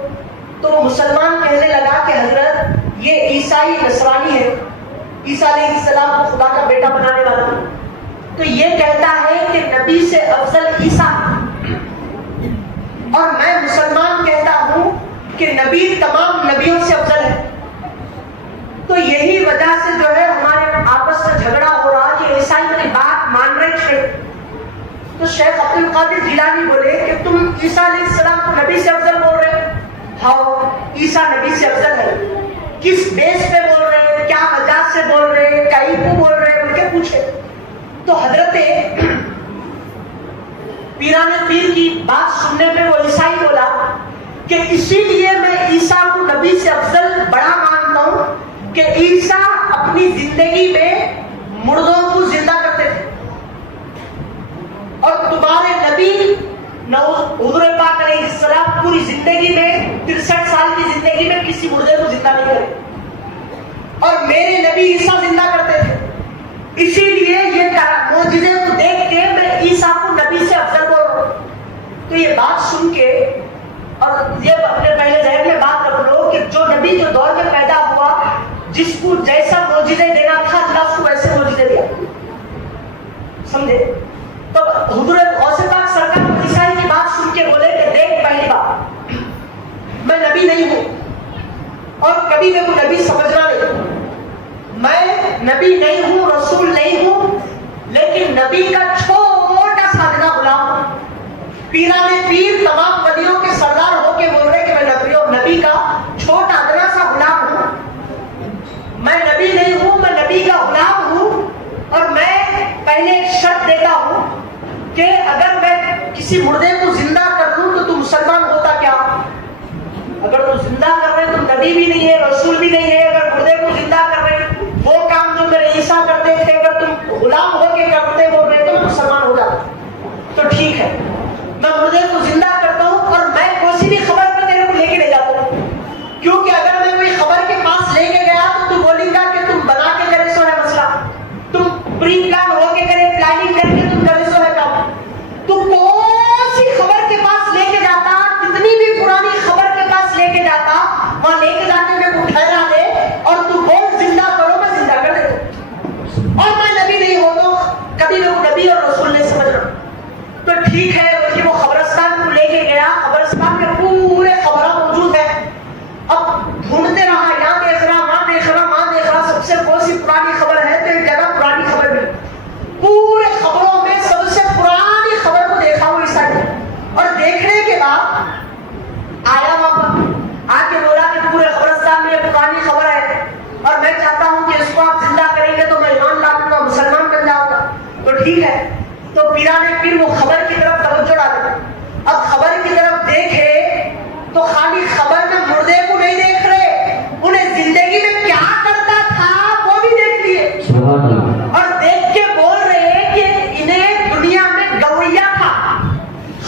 تو مسلمان کہنے لگا کہ حضرت یہ عیسائی نصرانی ہے، عیسیٰ علیہ السلام کو خدا کا بیٹا بنانے والا، تو یہ کہتا ہے کہ نبی سے افضل عیسیٰ، اور میں مسلمان کہتا ہوں کہ نبی تمام نبیوں سے افضل ہے. تو یہی وجہ سے جو ہے ہمارے آپس میں جھگڑا ہو رہا. یہ عیسائی میری بات مان رہے تھے. تو شیخ عبد القادر جیلانی بولے کہ تم عیسیٰ علیہ السلام کو نبی سے افضل بول رہے ہیں؟ ہاں، عیسیٰ نبی سے افضل ہے. کس بیس پہ بول رہے ہیں، کیا وجہ سے بول رہے ہیں، کہیں کو بول رہے ہیں، ان کے پوچھے. تو حضرت پیران پیر کی بات سننے پہ وہ عیسائی بولا کہ اسی لیے میں عیسیٰ کو نبی سے افضل بڑا مانتا ہوں کہ عیسیٰ اپنی زندگی میں مردوں کو زندہ کرتے تھے، اور تمہارے نبی حضور پاک علیہ السلام پوری زندگی میں 63 سال کی زندگی میں کسی مردے کو زندہ نہیں کرے، اور میرے نبی عیسیٰ زندہ کرتے تھے. اسی لیے یہ معجزے کو دیکھ کے میں عیسیٰ کو نبی سے افضل بول رہا ہوں۔ تو یہ بات سن کے اور یہ اپنے پہلے ذہن میں بات رکھ لو کہ جو نبی جو دور میں پیدا ہوا، جس کو جیسا معجزے دینا تھا اللہ اس کو ویسے معجزے دیا، سمجھے؟ تو حضور غوث پاک سرکار عیسائی کی بات سن کے بولے کہ دیکھ، پہلی بات میں نبی نہیں ہوں اور کبھی میرے کو نبی سمجھنا نہیں، میں نبی نہیں ہوں، رسول نہیں ہوں، لیکن نبی کا چھوٹا سا ادنا غلام ہوں۔ پیران پیر تمام ولیوں کے سردار ہو کے بول رہے کہ میں نبی کا چھوٹا ادنا سا غلام ہوں، میں نبی نہیں ہوں، میں نبی کا غلام ہوں۔ اور میں پہلے ایک شرط دیتا ہوں کہ اگر میں کسی مردے کو زندہ کر دوں تو تم مسلمان ہوتا کیا؟ اگر تم زندہ کر رہے تو نبی بھی نہیں ہے، رسول بھی نہیں ہے، اگر مردے کو زندہ کر رہے وہ کام جو میرے عیسیٰ کرتے تھے اگر تم غلام ہو کے کرتے بول رہے تو مسلمان ہو جاتا۔ تو ٹھیک ہے، میں مردے کو زندہ کرتا ہوں اور میں کوئی بھی خبر پہ تیرے کو لے کے لے جاتا ہوں، کیونکہ اگر میں کوئی خبر کے پاس لے کے گیا تو تم بولے گا کہ تم بنا کے کرے سو ہے مسئلہ، تم پری پلان ہو کے کرے، پلاننگ کر کے تم کرے سو ہے کام۔ تو کون سی خبر کے پاس لے کے جاتا، کتنی بھی پرانی خبر کے پاس لے کے جاتا، وہاں لے کے جا کے میں کو ٹھہرا دے اور تو بول زندہ کرو، میں زندہ کر دیتا، اور میں نبی نہیں ہوں تو کبھی میں کو نبی اور رسول نہیں سمجھ رہا۔ تو ٹھیک ہے، بلکہ وہ قبرستان کو لے کے گیا، قبرستان میں پورے خبریں موجود ہیں۔ اب ڈھونڈتے رہا، یہاں دیکھ رہا، وہاں دیکھ رہا، وہاں دیکھ رہا، سب سے کون سی پرانی خبر ہے تو ایک جگہ پرانی خبر ملی، پورے خبروں میں سب سے پرانی خبر کو دیکھا وہ عیسیٰ نے، اور دیکھنے کے بعد آیا وہاں پر آ کے بولا کہ پورے قبرستان میں یہ پرانی خبر ہے اور میں چاہتا ہوں کہ اس کو آپ زندہ کریں گے تو میں ایمان لاؤں گا، مسلمان بن جاؤں گا۔ تو ٹھیک ہے، تو پیران پیر وہ خبر کی طرف توجہ ڈالے۔ اب خبر کی طرف دیکھے تو خالی خبر میں مردے کو نہیں دیکھ رہے، انہیں زندگی میں کیا کرتا تھا وہ بھی دیکھ لیے، اور دیکھ کے بول رہے کہ انہیں دنیا میں گویا تھا،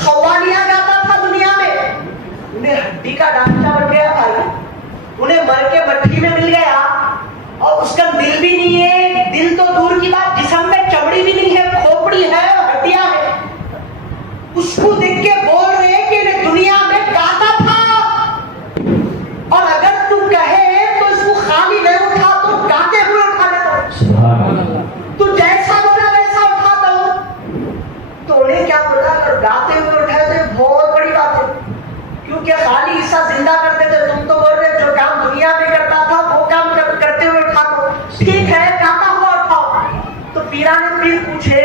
قوالیاں گاتا تھا دنیا میں، انہیں ہڈی کا ڈھانچہ بن گیا تھا، انہیں مر کے مٹی میں مل گیا، اور اس کا دل بھی نہیں ہے، دل تو دور کی بات، جسم میں چمڑی بھی نہیں ہے، کھوپڑی ہے اور ہڈیاں ہے۔ اس کو دیکھ کے بول رہے کہ انہیں دنیا میں گاتا تھا، اور اگر تم کہے تو اس کو خالی نہیں اٹھا تو گاتے ہوئے اٹھا لیتا ہوں، تو جیسا بولا ویسا اٹھاتا ہوں۔ تو انہیں کیا بولا، اگر گاتے ہوئے اٹھائے تو یہ بہت بڑی بات ہے، کیونکہ خالی عیسیٰ زندہ کرتے تھے، تم تو بول رہے جو کام دنیا میں کرتا تھا وہ کام کرتے ہوئے اٹھا دو۔ ٹھیک ہے، گاتا ہوا اٹھاؤ۔ تو پیران پیر پوچھے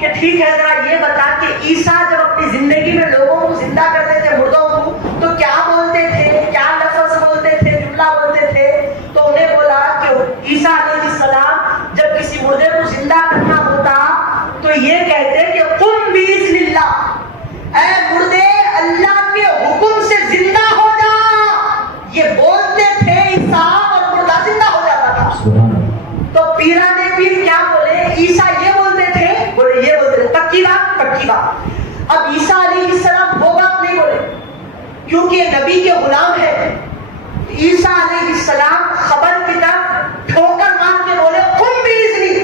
کہ ٹھیک ہے، ذرا یہ بتا کہ عیسیٰ جب اپنی زندگی میں لوگوں کو زندہ کرتے تھے، مردوں کو، تو کیا بولتے تھے، کیا لفظ بولتے تھے، جملہ بولتے تھے؟ تو انہیں بولا کہ عیسیٰ علیہ السلام جب کسی مردے کو زندہ کرنا ہوتا تو یہ کہتے کہ قم بإذن اللہ، اے مردے اللہ کے حکم سے زندہ ہو جا، یہ بولتے تھے عیسیٰ، اور مردہ زندہ ہو جاتا تھا۔ تو پیران پیر کیا بولے، عیسیٰ یہ بولتے تھے، بولے یہ بولتے تھے، پکی بات، پکی بات۔ اب عیسیٰ علیہ السلام وہ بات نہیں بولے کیونکہ یہ نبی کے غلام ہے۔ عیسیٰ علیہ السلام خبر کی طرف ٹھوکر مار کے بولے قم بإذنی،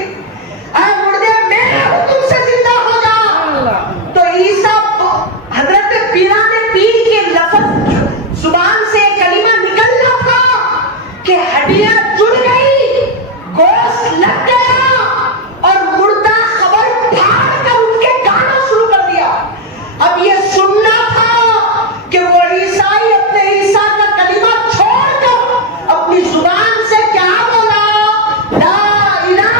اے مردے میرے حکم سے زندہ ہو جا۔ تو عیسیٰ حضرت پیران پیر کے لفظ زبان سے کلمہ نکلنا تھا کہ ہڈیاں جڑ گئی، گوشت لگ گیا، اور مردہ خبر پھاڑ کر ان کے گانا شروع کر دیا۔ اب یہ سننا تھا کہ وہ عیسائی اپنے عیسیٰ کا کلمہ چھوڑ کر اپنی زبان سے کیا بولا، لا الہ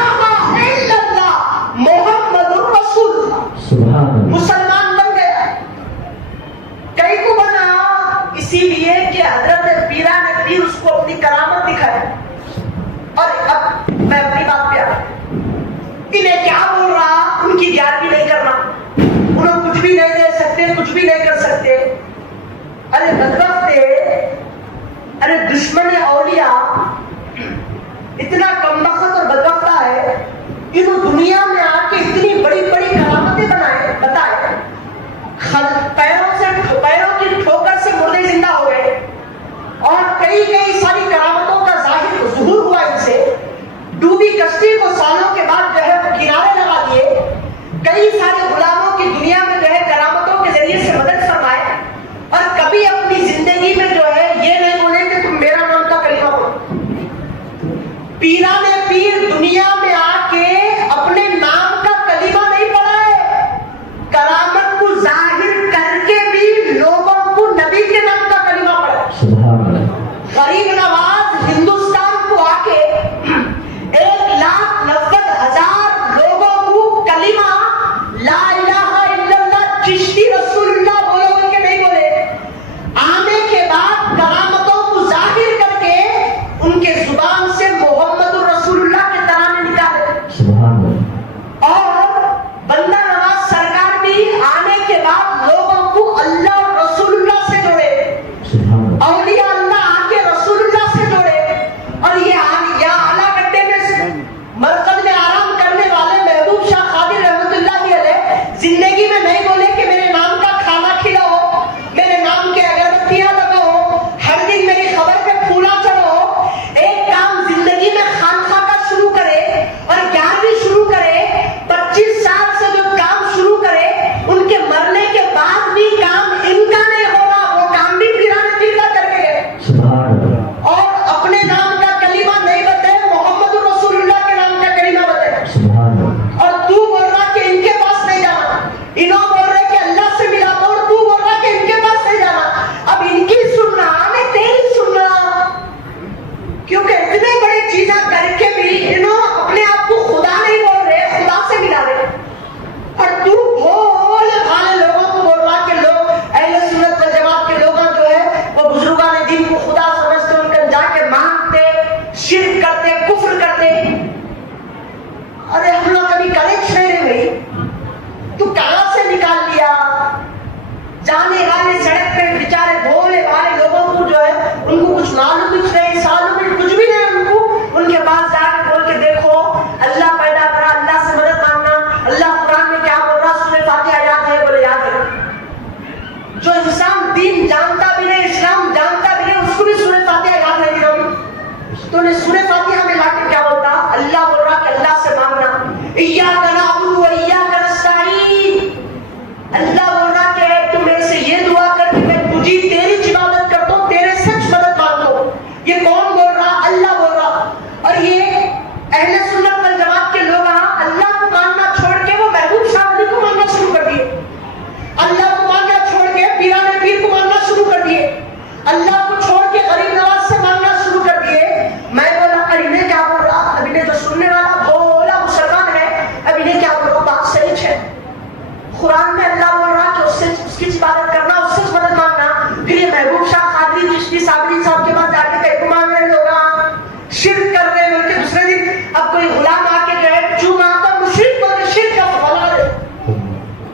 الا اللہ محمد الرسول اللہ، مسلمان بن گیا۔ کئی کو بنا اسی لیے کہ حضرت پیران پیر اس کو اپنی کرامت دکھائے۔ اور اب میں اپنی بات پہ آتا ہوں، انہیں کیا بول رہا، ان کی گیارہویں نہیں کرنا، انہیں کچھ بھی نہیں دے سکتے، کچھ بھی نہیں کر سکتے۔ ارے بدبخت، ارے دشمن اولیاء اتنا کم بخت اور بدبختہ ہے، انہوں دنیا میں آ کے اتنی بڑی بڑی کرامتیں بتائے، پیروں کی ٹھوکر سے مردے زندہ ہو گئے، اور کئی ساری کرامتوں کا ظہور ہوا ان سے۔ ڈوبی کشتی کو سالوں کے بعد جو ہے والے سڑک پہ بیچارے بھولے والے لوگوں کو جو ہے ان کو کچھ معلوم کچھ نہیں، سالوں میں کچھ بھی نہیں ان کو، ان کے پاس جا کے بول کے دیکھو اللہ پیدا کرا، اللہ سے مدد مانگنا، اللہ قرآن میں کیا بول رہا، سورہ فاتحہ یاد ہے؟ بولے یاد ہے۔ جو انسان دین جانتا بھی نہیں، اسلام جانتا بھی نہیں، اس کو بھی سورہ فاتحہ یاد نہیں ہے۔ تو نے سورہ فاتحہ میں لا کے کیا بولتا؟ اللہ بول رہا کہ اللہ سے مانگنا، ایاک نعبد و ایاک نستعین۔ اللہ بول رہا کہ تم میرے سے یہ دعا کر کہ میں تجھی تیری عبادت کرتا ہوں، تیرے سے مدد مانگتا ہوں۔ یہ کون بول رہا؟ اللہ بول رہا۔ اور یہ اہل سنت والجماعت کے لوگ اللہ کو ماننا چھوڑ کے وہ محبوب شاہ ولی کو ماننا شروع کر دیے، اللہ کو ماننا چھوڑ کے پیران پیر کو ماننا شروع کر دیے، اللہ کو چھوڑ کے غریب نواز سے ماننا شروع کر دیے۔ میں بولا اب انہیں کیا بول رہا؟ اب انہیں جو سننے والا بولا مسلمان ہے، اب انہیں کیا بول رہا؟ بات صحیح ہے۔ قرآن میں اللہ بول رہا کہ اس کی عبادت کرنا، اس سے مدد مانگنا، پھر یہ محبوب شاہ قادری چشتی صابری صاحب کے پاس جا کے کہیں کو مانگ رہے لوگ، شرک کر رہے ہیں، بلکہ دوسرے دن اب کوئی غلام آ کے جو ہے چوما تو مشرک بول کے شرک کا بولا دے،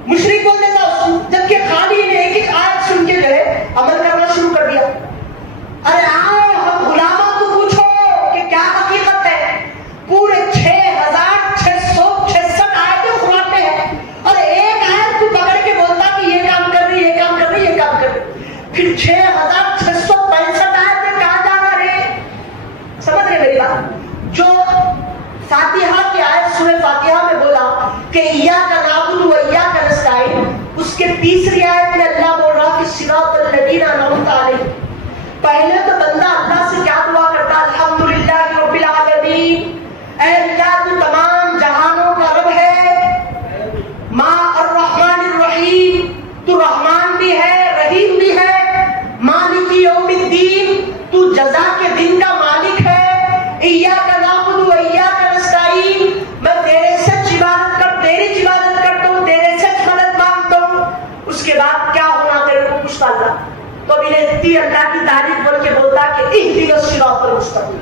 مشرک بول دیتا اس کو، جبکہ خالی نے ایک ایک آیت سن کے جو ہے عمل کرنا شروع کر دیا۔ ارے آؤ ہم غلاموں کو پوچھو کہ کیا حقیقت ہے؟ پورے 6666 آیتیں قرآن میں ہیں، اور ایک آیت کو پکڑ کے بولتا کہ یہ کام کر رہی، یہ کام کر رہی، یہ کام کر رہی، پھر 6665 آیتیں کہاں جا رہے؟ سمجھ رہے میری بات؟ جو فاتحہ کی آیت سورہ فاتحہ میں بولا کہ ایاک نعبد و ایاک نستعین، اس کے تیسری آیت میں اللہ بول رہا کہ صراط الذین انعمت علیہم۔ پہلے تو بندہ اللہ سے کیا دعا کرتا؟ الحمدللہ رب العالمین، اے اللہ تو تمام جہانوں کا رب ہے، ماں الرحمن الرحیم، تو رحمان بھی ہے رحیم بھی ہے، مالک یوم الدین، تو جزا کے دن کا مالک ہے، ایاک نعبد و ایاک نستعین، میں تیرے سے تیری عبادت کرتا ہوں، تیرے سے مدد مانگتا ہوں۔ اس کے بعد کیا ہونا تیرے کو پوچھتا اللہ، تو اب انہیں اتنی اللہ کی تعریف بول کے بولتا کہ اہدنا الصراط المستقیم۔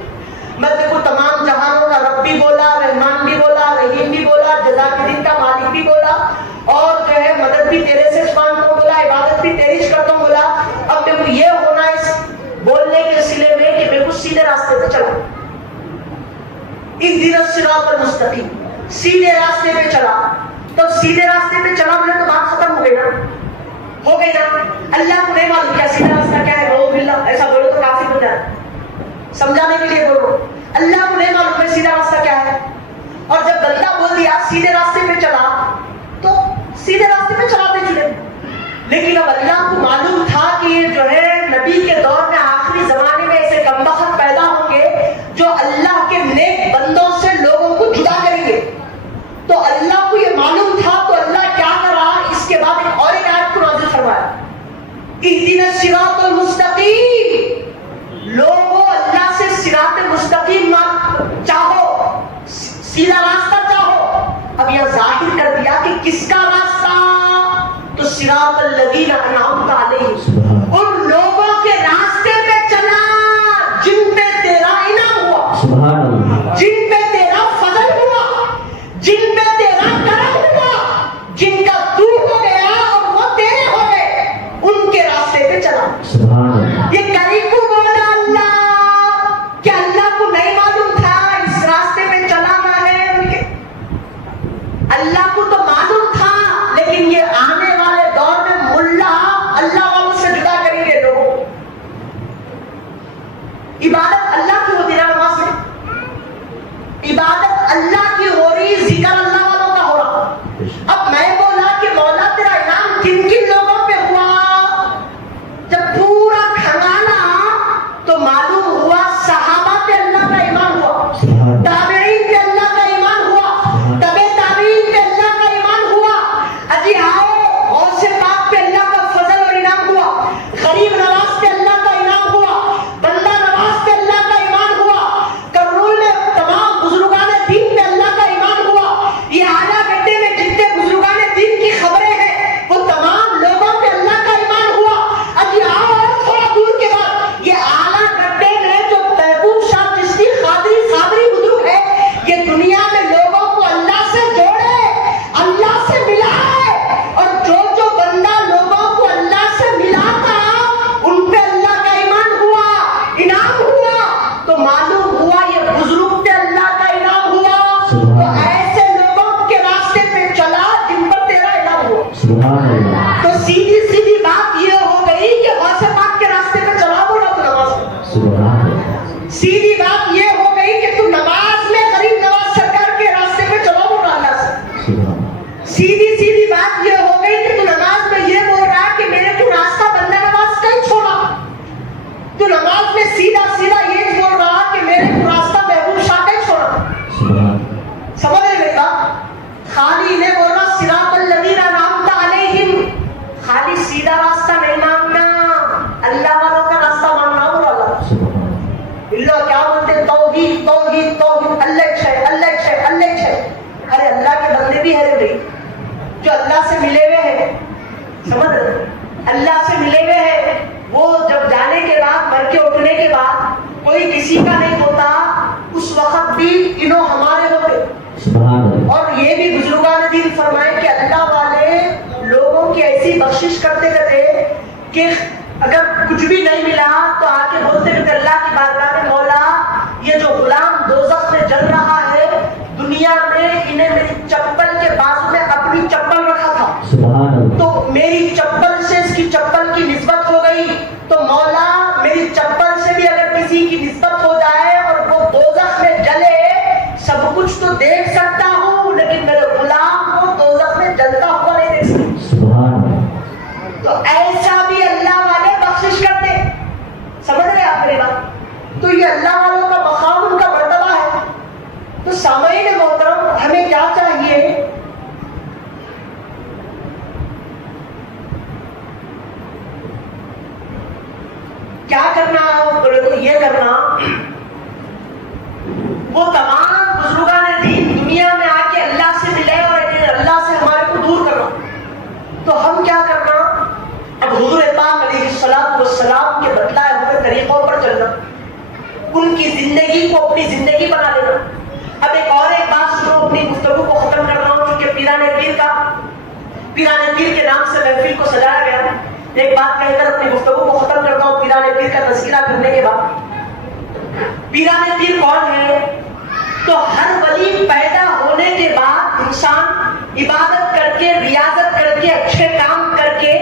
میں دیکھو تمام جہانوں کا رب بھی بولا، رحمان بھی بولا، رحیم بھی بولا، جزا کے دن کا مالک بھی بولا، اور جو ہے مدد بھی تیرے سے مانگتا ہوں بولا، عبادت بھی تیری سے کرتا ہوں بولا۔ اب میرے کو یہ ہونا ہے اس بولنے کے سلے میں کہ میرے کو سیدھے راستے پہ چلا، اہدنا الصراط المستقیم، سیدھے راستے پہ چلا۔ تو سیدھے راستے پہ چلا بولے تو بات ختم ہو گئی نا، ہو گئی نا۔ اللہ کو نہیں معلوم کیا سیدھا راستہ کیا ہے، نعوذ باللہ، ایسا بولو تو کافر ہو جائے، سمجھانے کے لیے بولو، اللہ کو نہیں معلوم ہے سیدھا راستہ کیا ہے۔ اور جب بندہ بول دیا سیدھے راستے پہ چلا تو سیدھے راستے پہ چلاتے چلے، لیکن اب اللہ کو معلوم تھا کہ یہ جو ہے نبی کے دور میں آخری زمانے میں ایسے کمبخت پیدا ہوں گے جو اللہ کے نیک بندوں سے لوگوں کو جدا کریں گے۔ تو اللہ کو یہ معلوم تھا، تو اللہ کیا کرا؟ اس کے بعد ایک اور ایک آیت کو نازل فرمایا، اہدنا الصراط المستقیم۔ لوگوں اللہ سے صراط مستقیم چاہو، سیدھا راستہ چاہو۔ اب یہ ظاہر کر دیا کہ کس کا راستہ؟ تو صراط الذین انعمت علیہم، ان لوگوں کے راستے پہ چلا جن پہ تیرا انعام ہوا، جن پہ تیرا فضل ہوا، جن پہ تیرا کرم ہوا، جن کا تو ہو گیا اور وہ تیرے ہو گئے، ان کے راستے پہ چلا۔ یہ کری کو بولا اللہ کہ اللہ کو نہیں معلوم تھا اس راستے پہ چلانا ہے ان کے، اللہ کو تو معلوم تھا، لیکن یہ آنے والے دور میں ملا لگے ہوئے ہیں، وہ جب جانے کے بعد، مر کے اٹھنے کے بعد کوئی کسی کا نہیں ہوتا، اس وقت بھی انہوں ہمارے ہوتے۔ اور یہ بھی بزرگان دین فرمائے کہ اللہ والے لوگوں کی ایسی بخشش کرتے کرتے کہ اگر کچھ بھی نہیں ملا تو آ کے بولتے کہ اللہ کی بارگاہ میں، مولا یہ جو غلام دوزخ میں جل رہا ہے، دنیا میں انہیں میری چپل کے بازو میں اپنی چپل رکھا تھا، تو میری چپل سے اس کی چپل کی نسبت ہو گئی، تو مولا میری چپل سے بھی اگر کسی کی نسبت ہو جائے اور وہ دوزخ میں جلے، سب کچھ تو دیکھ سکتا ہوں لیکن میرے غلام کو دوزخ میں جلتا ہوا نہیں دیکھ سکتا۔ تو ایسا بھی اللہ والے بخشش کرتے، سمجھ رہے آپ میری بات؟ تو یہ اللہ والوں کا مقام، ان کا مرتبہ ہے۔ تو سامعین محترم، ہمیں کیا چاہیے؟ کیا کرنا؟ یہ کرنا، وہ تمام بزرگان دین دنیا میں آ کے اللہ سے ملے اور اللہ سے ہمارے کو دور کرنا، تو ہم کیا کرنا؟ اب حضور پاک علیہ السلام کے بتلائے ہوئے طریقوں پر چلنا، ان کی زندگی کو اپنی زندگی بنا لینا۔ اب ایک بات سنو، اپنی گفتگو کو ختم کرنا ہوں، کیونکہ پیران پیر کے نام سے محفل کو سجایا گیا۔ ایک بات کہہ کر اپنی گفتگو کو ختم کرتا ہوں، پیران پیر کا تذکرہ کرنے کے بعد۔ پیران پیر کون ہے؟ تو ہر ولی پیدا ہونے کے بعد انسان عبادت کر کے، ریاضت کر کے، اچھے کام کر کے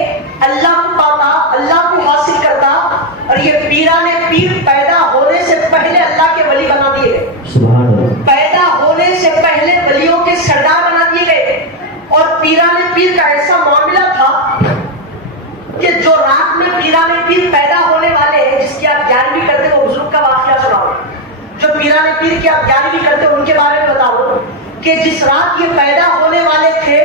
اللہ کو پاتا، اللہ کو حاصل کرتا، اور یہ پیران پیر پیدا ہونے سے پہلے اللہ کے ولی بنا دیے گئے، پیدا ہونے سے پہلے ولیوں کے سردار بنا دیے گئے۔ اور پیران پیر کا ایسا معاملہ تھا کہ جو رات میں پیران پیر پیدا ہونے والے ہیں، جس کی آپ 11ویں کرتے، وہ بزرگ کا واقعہ سناؤ، جو پیران پیر کی آپ 11ویں کرتے ان کے بارے میں بتاؤ کہ جس رات یہ پیدا ہونے والے تھے،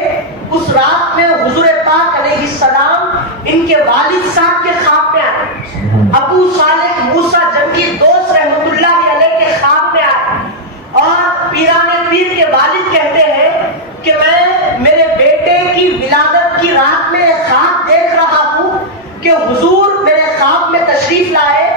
اس رات میں حضور پاک علیہ السلام ان کے والد صاحب کے خواب میں آئے، ابو صالح موسیٰ جنگی دوست رحمت اللہ علیہ کے خواب میں آئے، اور پیران پیر کے والد کہتے ہیں کہ میں میرے بیٹے کی ولادت کی رات میں خواب دیکھ رہا ہوں کہ حضور میرے خواب میں تشریف لائے،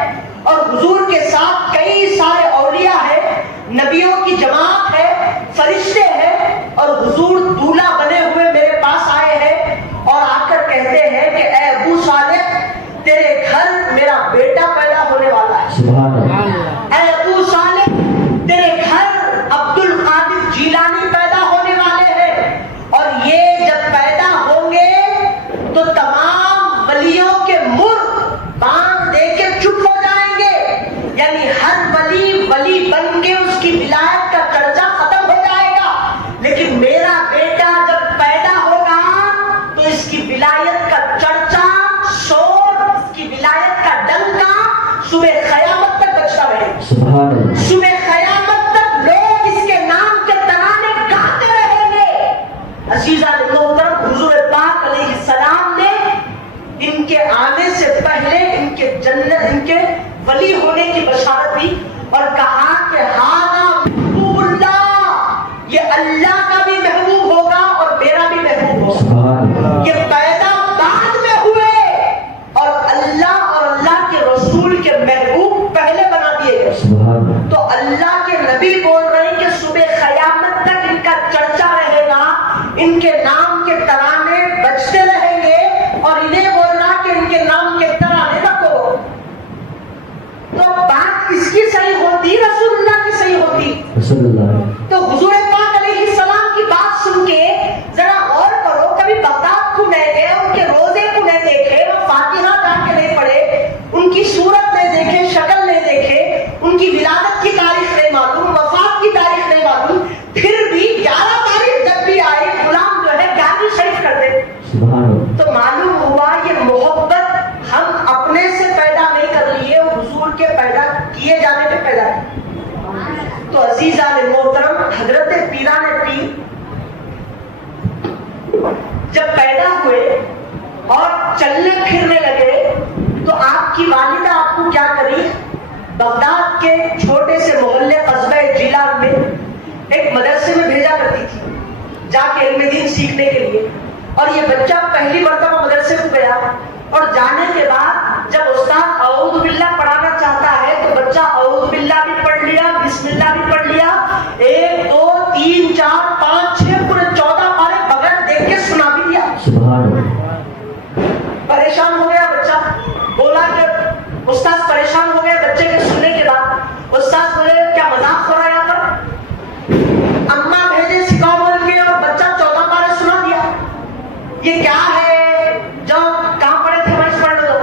اور حضور کے ساتھ کئی سارے اولیاء ہیں، نبیوں کی جماعت ہے، فرشتے ہیں، اور حضور دولہا بنے ہوئے میرے پاس آئے ہیں اور آ کر کہتے ہیں کہ اے ابو صالح، تیرے گھر میرا بیٹا پیدا ہونے والا ہے، اے ابو صالح تیرے گھر عبد القادر جیلانی پیدا ہونے والے ہیں، اور یہ جب پیدا ہوں گے تو تمام ولیوں کے مر باندھ دے کے چپ ہو جائیں گے، یعنی ہر ولی بن کے اس کی ولایت کا چرچا ختم ہو جائے گا، لیکن میرا بیٹا جب پیدا ہوگا تو اس کی ولایت کا چرچا، شور، اس کی ولایت کا ڈنکا صبح قیامت تک بجتا رہے گا، صبح قیامت تک لوگ اس کے نام کے ترانے گاتے رہیں گے۔ عزیزان محترم، حضور پاک علیہ السلام نے ان کے آنے سے پہلے ان کے جنت، ان کے ولی ہونے کی بشارت دی اور کہا کہ ہاذا محبوب اللہ، یہ اللہ کا بھی محبوب ہوگا اور میرا بھی محبوب ہوگا۔ یہ پیدا بعد میں ہوئے اور اللہ اور اللہ کے رسول کے محبوب پہلے بنا دیے گئے۔ تو اللہ کے نبی بول رہے ہیں کہ صبح قیامت تک ان کا چرچا رہے گا، ان کے نام کے ترانے بجتے رہیں گے، اور انہیں بول رہا کہ ان کے نام کے ترانے رکھو۔ تو بات کس کی صحیح ہوتی؟ رسول اللہ کی صحیح ہوتی۔ تو حضور پاک علیہ السلام کی بات سن کے ذرا غور کرو، کبھی بغداد کو نہیں گئے، ان کے روزے کو نہیں دیکھے، وہ فاتحہ جا کے نہیں پڑھے، ان کی صورت نہیں دیکھے، شکل نہیں دیکھے، ان کی ولادت کی تاریخ نہیں معلوم، وفات کی تاریخ نہیں معلوم، پھر بھی 11 تاریخ جب بھی آئے غلام جو ہے 11ویں شریف کر دے۔ تو معلوم ہوا یہ محبت ہم اپنے سے پیدا نہیں کر لیے، حضور کے پیدا کیے جانے پہ پیدا کی۔ تو عزیزان محترم، حضرت پیران پیر جب پیدا ہوئے اور چلنے پھرنے لگے تو آپ کی والدہ آپ کو کیا کری؟ بغداد کے چھوٹے سے محلے قصبہ جیلان میں ایک مدرسے میں بھیجا کرتی تھی جا کے علم دین سیکھنے کے لیے، اور یہ بچہ پہلی مرتبہ مدرسے کو گیا اور جانے کے بعد جب استاد اعوذ باللہ پڑھانا چاہتا ہے تو بچہ اعوذ باللہ بھی پڑھ لیا، بسم اللہ بھی پڑھ لیا، 1 2 3 4 5 6 پورے 14 پارے بغیر دیکھ کے سنا بھی دیا۔ سبحان اللہ۔ پریشان ہو گیا بچہ، بولا کہ استاد پریشان ہو گئے بچے کے سننے کے بعد۔ استاد بولے کیا مذاق ہو رہا ہے یہاں پر؟ اماں بھیجے سکھاؤ بول کے اور بچہ 14 پارے سنا دیا۔ یہ کیا ہے؟ جو کہاں پڑے تھے وہیں پڑھ دو۔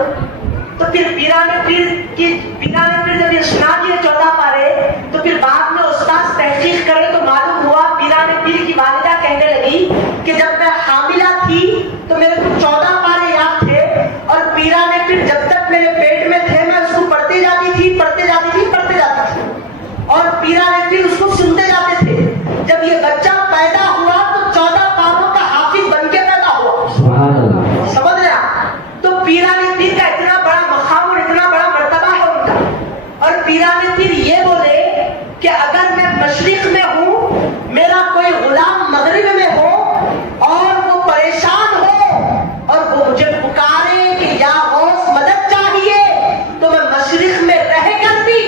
تو پھر پیران پیر جب یہ سنا دیے 14 پارے تو پھر بعد میں استاد تحقیق کرے تو معلوم ہوا پیران پیر کی والدہ کہنے لگی کہ جب میں حاملہ تھی تو میرے کو 14 پارے یاد تھے اور پیران پیر جب تک میرے پیٹ میں تھے میں اس کو پڑھتے جاتی تھی اور پیران پیر اس کو سنتے جاتے تھے۔ جب یہ بچہ پیدا ہوا تو 14 پاروں کا حافظ بن کے پیدا ہوا۔ سمجھ رہے آپ؟ تو پیران پیر کا اتنا بڑا مقام اور اتنا بڑا مرتبہ ہے ان کا۔ اور پیران پیر یہ بولے کہ اگر میں مشرق میں ہوں، میرا کوئی غلام مغرب میں ہو اور وہ پریشان ہو اور وہ مجھے پکارے کہ یا غوث مدد چاہیے تو میں مشرق میں رہ کر بھی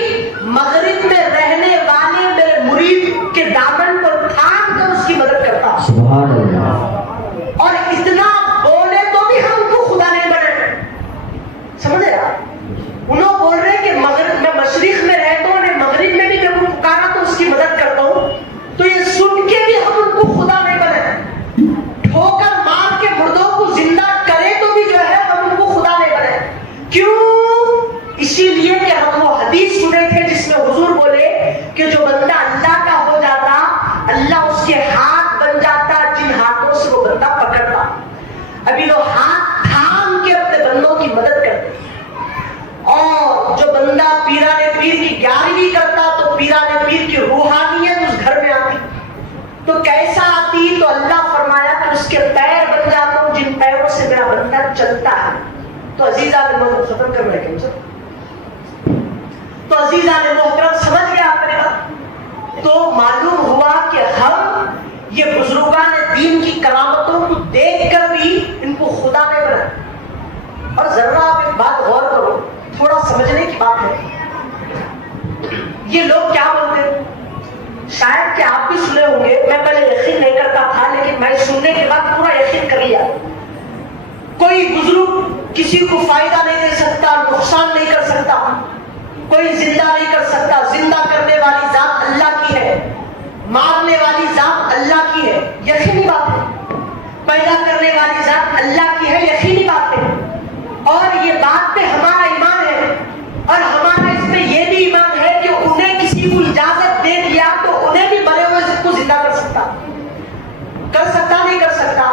مغرب میں رہنے والے میرے مرید کے دامن کو تھام کر اس کی مدد کرتا ہوں۔ سبحان اللہ۔ اور اتنا بولے تو بھی ہم کو خدا نہیں بنے۔ سمجھے آپ؟ انہوں بول رہے کہ مغرب میں مشرق میں رہتا ہوں، مغرب میں بھی جب وہ پکارا تو اس کی مدد کرتا ہوں، تو یہ سن کے بھی ہم ان کو خدا نہیں بنے۔ ٹھوکر مار کے مردوں کو زندہ کرے تو بھی جو ہے ہم ان کو خدا نہیں بنے۔ کیوں؟ اسی لیے کہ ہم وہ حدیث سنے تھے جس میں حضور بولے کہ جو بندہ اللہ کا ہو جاتا اللہ اس کے ہاتھ بن جاتا جن ہاتھوں سے وہ بندہ پکڑتا۔ ابھی وہ ہاتھ تھام کے اپنے بندوں کی مدد کرتے۔ اور جو بندہ پیران پیر کی 11ویں کرتا تو پیران پیر کی روحانیت اس گھر میں آتی۔ تو کیسا آتی؟ تو اللہ فرمایا کہ اس کے پیر بن جاتا ہوں جن پیروں سے میرا بندہ چلتا ہے۔ تو عزیزان محترم ختم کر رہے ہیں تو عزیزان محترم سمجھ گیا آپ نے بات؟ تو معلوم ہوا کہ ہم یہ بزرگان دین کی کرامتوں کو دیکھ کر بھی ان کو خدا نہیں بنا۔ اور ذرا آپ ایک بات غور کرو، تھوڑا سمجھنے کی بات ہے۔ یہ لوگ کیا بولتے ہیں؟ شاید کہ آپ بھی سنے ہوں گے، میں پہلے یقین نہیں کرتا تھا لیکن میں سننے کے بعد پورا یقین کر لیا۔ کوئی بزرگ کسی کو فائدہ نہیں دے سکتا، نقصان نہیں کر سکتا، کوئی زندہ نہیں کر سکتا۔ زندہ کرنے والی ذات اللہ کی ہے، مارنے والی ذات اللہ کی ہے، یقینی بات ہے۔ پیدا کرنے والی ذات اللہ کی ہے، یقینی بات ہے۔ اور یہ بات پہ ہمارا ایمان ہے اور ہمارا اس پہ یہ بھی ایمان ہے کہ انہیں کسی کو اجازت دے دیا تو انہیں بھی مرے ہوئے کو زندہ کر سکتا نہیں کر سکتا۔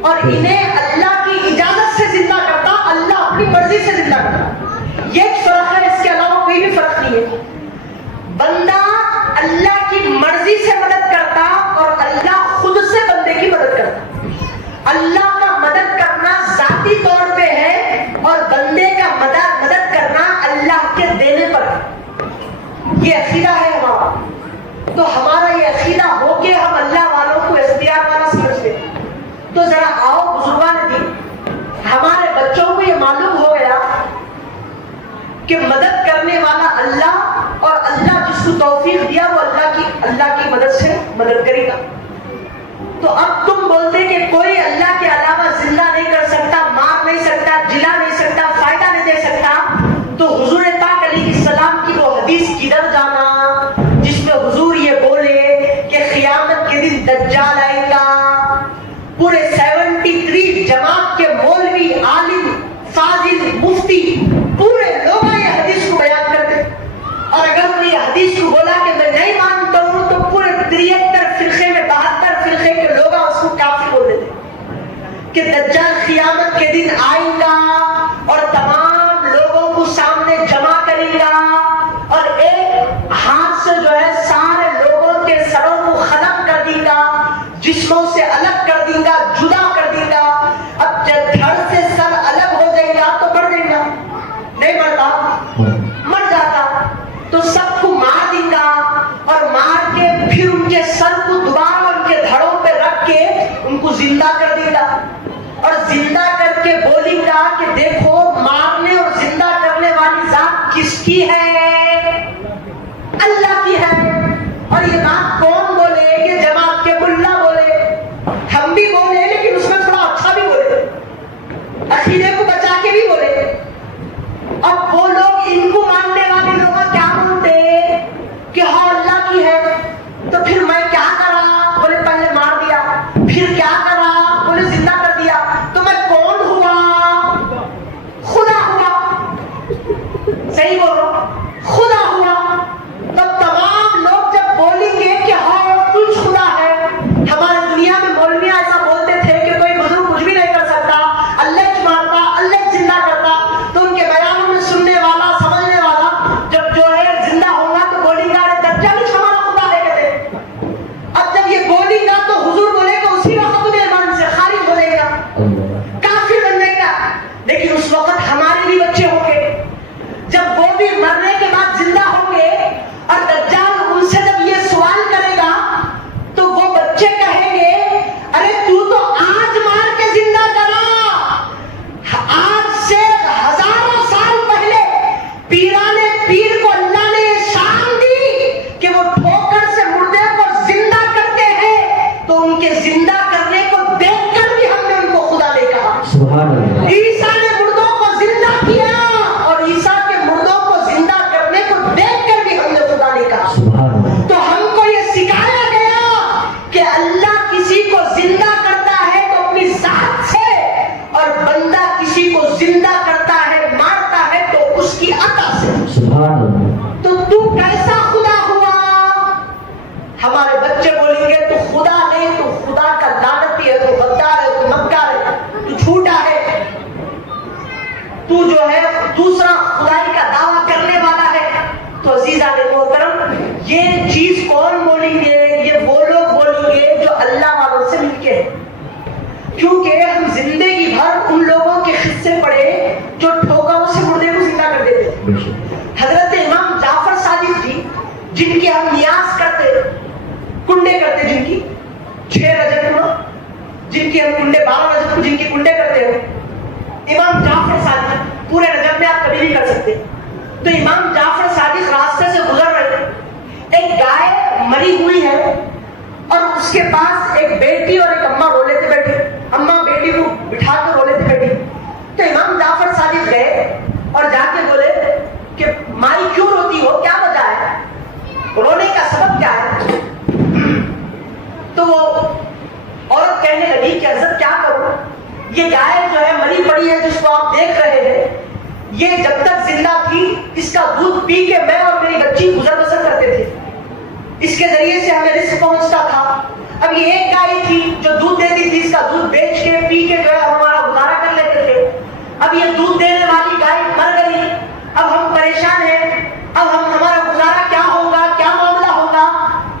اور انہیں اللہ کی اجازت سے زندہ کرتا، اللہ اپنی مرضی سے زندہ کرتا۔ یہ فرق ہے، اس کے علاوہ کوئی بھی فرق نہیں ہے۔ بندہ اللہ کی مرضی سے مدد کرتا اور اللہ خود سے بندے کی مدد کرتا۔ اللہ کا مدد کرنا ذاتی طور پہ ہے اور بندے کا مدد کرنا اللہ کے دینے پر ہے۔ یہ عقیدہ ہے ہمارا۔ تو ہمارا یہ عقیدہ ہو کہ ہم اللہ والوں کو اختیار والا سمجھتے ہیں۔ تو ذرا آؤ بزرگان دین، ہمارے بچوں کو یہ معلوم ہو گیا کہ مدد کرنے والا اللہ اور اللہ جس کو توفیق دیا وہ اللہ کی مدد سے مدد کرے گا۔ تو اب تم بولتے کہ کوئی اللہ کے علاوہ زندہ نہیں کر سکتا، مار نہیں سکتا، جلا نہیں سکتا، فائدہ نہیں دے سکتا، تو حضور پاک علیہ السلام کی وہ حدیث کدھر جانا جس میں حضور یہ بولے کہ قیامت کے دن دجال آئے گا، پورے 73 جماعت کے مولوی، عالم، فاضل، مفتی پورے لوگ یہ حدیث کو بیان کرتے۔ اور اگر انہوں نے یہ حدیث کو بولا کہ میں نہیں مانتا ہوں تو پورے 73 فرقے میں 72 فرقے کے لوگ اس کو کافر بول دیتے کہ دجال قیامت کے دن آئے گا کس کی ہے؟ اللہ کی ہے. اور یہ بات کون بولے؟ یہ جماعت کے ملا بولے، ہم بھی بولے لیکن اس میں تھوڑا اچھا بھی بولے، عقیدے کو بچا کے بھی بولے. اب وہ لوگ ان کو ماننے والے لوگ کیا بولتے کہ ہاں اللہ کی ہے، تو پھر میں کیا کرا؟ بولے پہلے مار دیا، پھر کیا کرا؟ بولے زندہ کر دیا. تو میں کون ہوا؟ خدا ہوا. صحیح بولو، خدا ہوا. تب تمام لوگ جب بولیں گے کہ ہاں کچھ خدا ہے. ہمارے دنیا میں مولویاں ایسا بولتے تھے کہ کوئی بزرگ کچھ بھی نہیں کر سکتا، اللہ مارتا، اللہ زندہ کرتا. تو ان کے بیانوں میں سننے والا، سمجھنے والا جب جو ہے زندہ ہوگا تو بولے گا ارے دجال ہی ہمارا خدا ہے کہتے. اب جب یہ بولے گا تو حضور بولے گا اسی وقت انہیں ایمان سے خارج ہو جائے گا، کافر بن جائے گا. لیکن اس وقت ہمارے بھی بچے ہوں گے، جب وہ بھی مرنے کے بعد زندہ ہوں گے اور دجال ان سے جب یہ سوال کرے گا تو وہ بچے کہیں گے ارے تو تو آج مار کے زندہ کرا، آج سے ہزاروں سال پہلے پیرانے پیر کو اللہ نے یہ شان دی کہ وہ ٹھوکر سے مردے کو زندہ کرتے ہیں، تو ان کے زندہ کرنے کو دیکھ کر بھی ہم نے ان کو خدا نہیں کہا. سبحان اللہ. عیسیٰ نے مردوں کو زندہ کیا اور عیسیٰ کے مردوں کو زندہ کرنے کو دیکھ کر بھی ہم نے خدا نہیں کہا. سبحان اللہ. تو ہم کو یہ سکھایا گیا کہ اللہ کسی کو زندہ کرتا ہے تو اپنی ذات سے، اور بندہ کسی کو زندہ کرتا ہے، مارتا ہے تو اس کی عطا سے. سبحان اللہ. تو کیسا خدا ہوا؟ ہمارے بچے بولیں گے تو خدا نہیں، تو خدا کا لعنتی ہے، تو غدار ہے، تو مکار ہے، تو جھوٹا ہے، تو جو ہے دوسرا خدائی کا دعویٰ کرنے والا ہے. تو عزیزان محترم، یہ چیز کون بولیں گے؟ یہ وہ لوگ بولیں گے جو اللہ والوں سے مل کے ہیں. کیونکہ ہم زندگی بھر ان لوگوں کے قصے پڑھے جو ٹھوکروں سے مردے کو زندہ کر دیتے تھے. حضرت امام جعفر صادق جی، جن کی ہم نیاز کرتے، کنڈے کرتے، جن کی 6 رجب کو، جن کی ہم کنڈے 12 رجب کو جن کی کنڈے کرتے ہیں، امام جعفر صادق پورے رجب میں آپ کبھی نہیں کر سکتے. تو امام جعفر صادق راستے سے گزر رہے تھے، ایک گائے مری ہوئی ہے اور اس کے پاس ایک بیٹی اور ایک اماں رو لیتے بیٹھے، اماں بیٹی کو بٹھا کر رو لیتے بیٹھی. تو امام جعفر صادق گئے اور جا کے بولے کہ مائی کیوں روتی ہو، کیا وجہ ہے، رونے کا سبب کیا ہے؟ تو وہ عورت کہنے لگی کہ حضرت کیا کروں، یہ گائے جو ہے مری پڑی ہے جس کو آپ دیکھ رہے ہیں، یہ جب تک زندہ تھی اس کا دودھ پی کے میں اور میری بچی گزر بسر کرتے تھے، اس کے ذریعے سے ہمیں رزق پہنچتا تھا. اب یہ ایک گائے تھی جو دودھ دیتی تھی، اس کا دودھ بیچ کے پی کے جو ہے ہمارا گزارا کر لیتے تھے. اب یہ دودھ دینے والی گائے مر گئی، اب ہم پریشان ہیں، اب ہمارا گزارا کیا ہوگا، کیا معاملہ ہوگا؟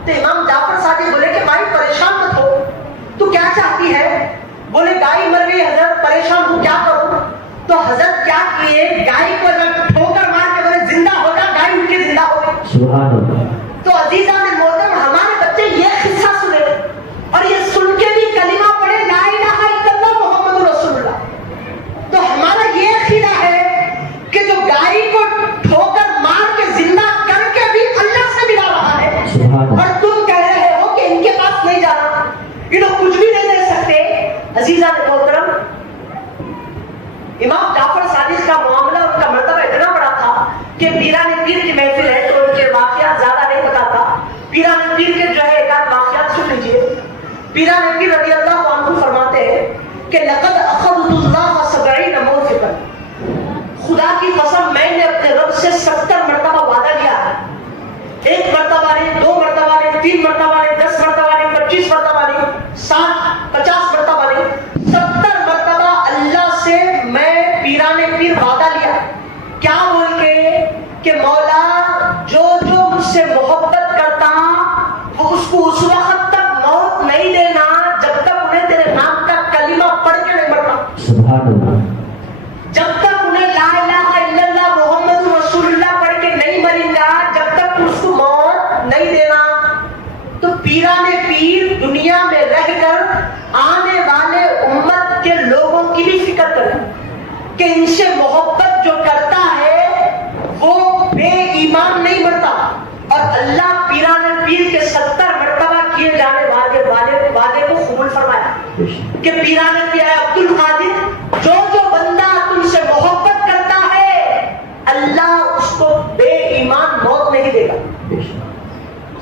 تو امام جعفر صادق بولے کہ بھائی پریشان مت ہو، تو کیا چاہتی ہے؟ بولے گائے مر گئی حضرت، پریشان ہوں، کیا کروں؟ تو حضرت کیا کیے، گائے کو جب ٹھوکر مار کے بولے زندہ ہو جا، گائے ان کے زندہ ہو گئی. سبحان اللہ. تو عزیزان محترم، ہمارے بچے یہ قصہ سنے اور یہ سن کے بھی کلمہ پڑھے لا الہ الا اللہ محمد رسول اللہ. تو ہمارا یہ عقیدہ ہے کہ جو گائے کو ٹھوکر مار کے زندہ کر کے بھی اللہ سے ملا رہا ہے، اور تم کہہ رہے ہو کہ ان کے پاس نہیں جانا، یہ لوگ کچھ بھی نہیں دے سکتے. عزیزان محترم، امام جعفر صادق کا معاملہ، ان کا مرتبہ اتنا بڑا تھا کہ پیران پیر کی محفل ہے تو ان کے واقعات زیادہ نہیں بتاتا. پیران پیر کے جو ہے ایک آدھ واقعات سن لیجیے. پیران پیر رضی اللہ عنہ فرماتے ہیں کہ لقد اخذت اللہ 70 موثقا، خدا کی قسم میں نے اپنے رب سے 70 مرتبہ وعدہ لیا ہے. 1 مرتبہ نہیں، 2 مرتبہ نہیں، 3 مرتبہ نہیں، 10 مرتبہ نہیں، 25 مرتبہ نہیں، 60 50 مرتبہ نہیں، 70 مرتبہ اللہ سے میں پیران پیر وعدہ لیا. کیا بول کے کہ مولا جو جو مجھ سے محبت کرتا وہ اس کو اس وقت تک موت نہیں دینا جب تک انہیں تیرے نام کا کلمہ پڑھ کے نہیں مرتا. سبحان اللہ. جب تک انہیں لا الہ الا اللہ محمد رسول اللہ پڑھ کے نہیں مریں گا، جب تک اس کو موت نہیں دینا. تو پیران پیر دنیا میں رہ کر آنے والے امت کے لوگوں کی بھی فکر کریں کہ ان سے محبت جو کرتا ہے وہ کہ پیرانے پیر عبد القادر جو بندہ تم سے محبت کرتا ہے اللہ اس کو بے ایمان موت نہیں دے گا.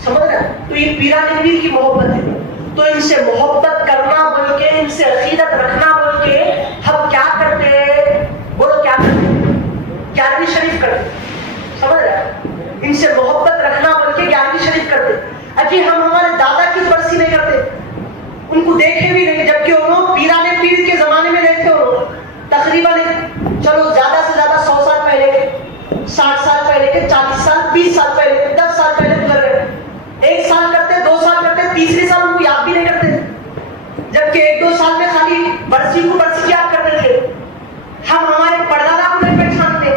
سمجھ رہے ہیں؟ تو یہ پیرانے پیر کی محبت ہے. تو ان سے محبت کرنا بول کے، ان سے عقیدت رکھنا بول کے ہم کیا کرتے ہیں؟ بولو کیا کرتے ہیں؟ 11ویں شریف کرتے. سمجھ رہے ہیں؟ ان سے محبت رکھنا بول کے 11ویں شریف کرتے. اجی ہم ہمارے دادا کی برسی نہیں کرتے، ان کو دیکھے بھی نہیں، جبکہ انہوں پیرانے پیر کے زمانے میں رہتے ہو. تقریباً چلو زیادہ سے زیادہ 100 سال پہلے کے، 60 سال پہلے کے، 40 سال، 20 سال پہلے، 10 سال پہلے گزر رہے. 1 سال کرتے، 2 سال کرتے، تیسرے سال ان کو یاد بھی نہیں کرتے، جبکہ 1-2 سال میں خالی برسی کو برسی یاد کرتے تھے. ہم ہمارے پردادا کو نہیں پہچانتے،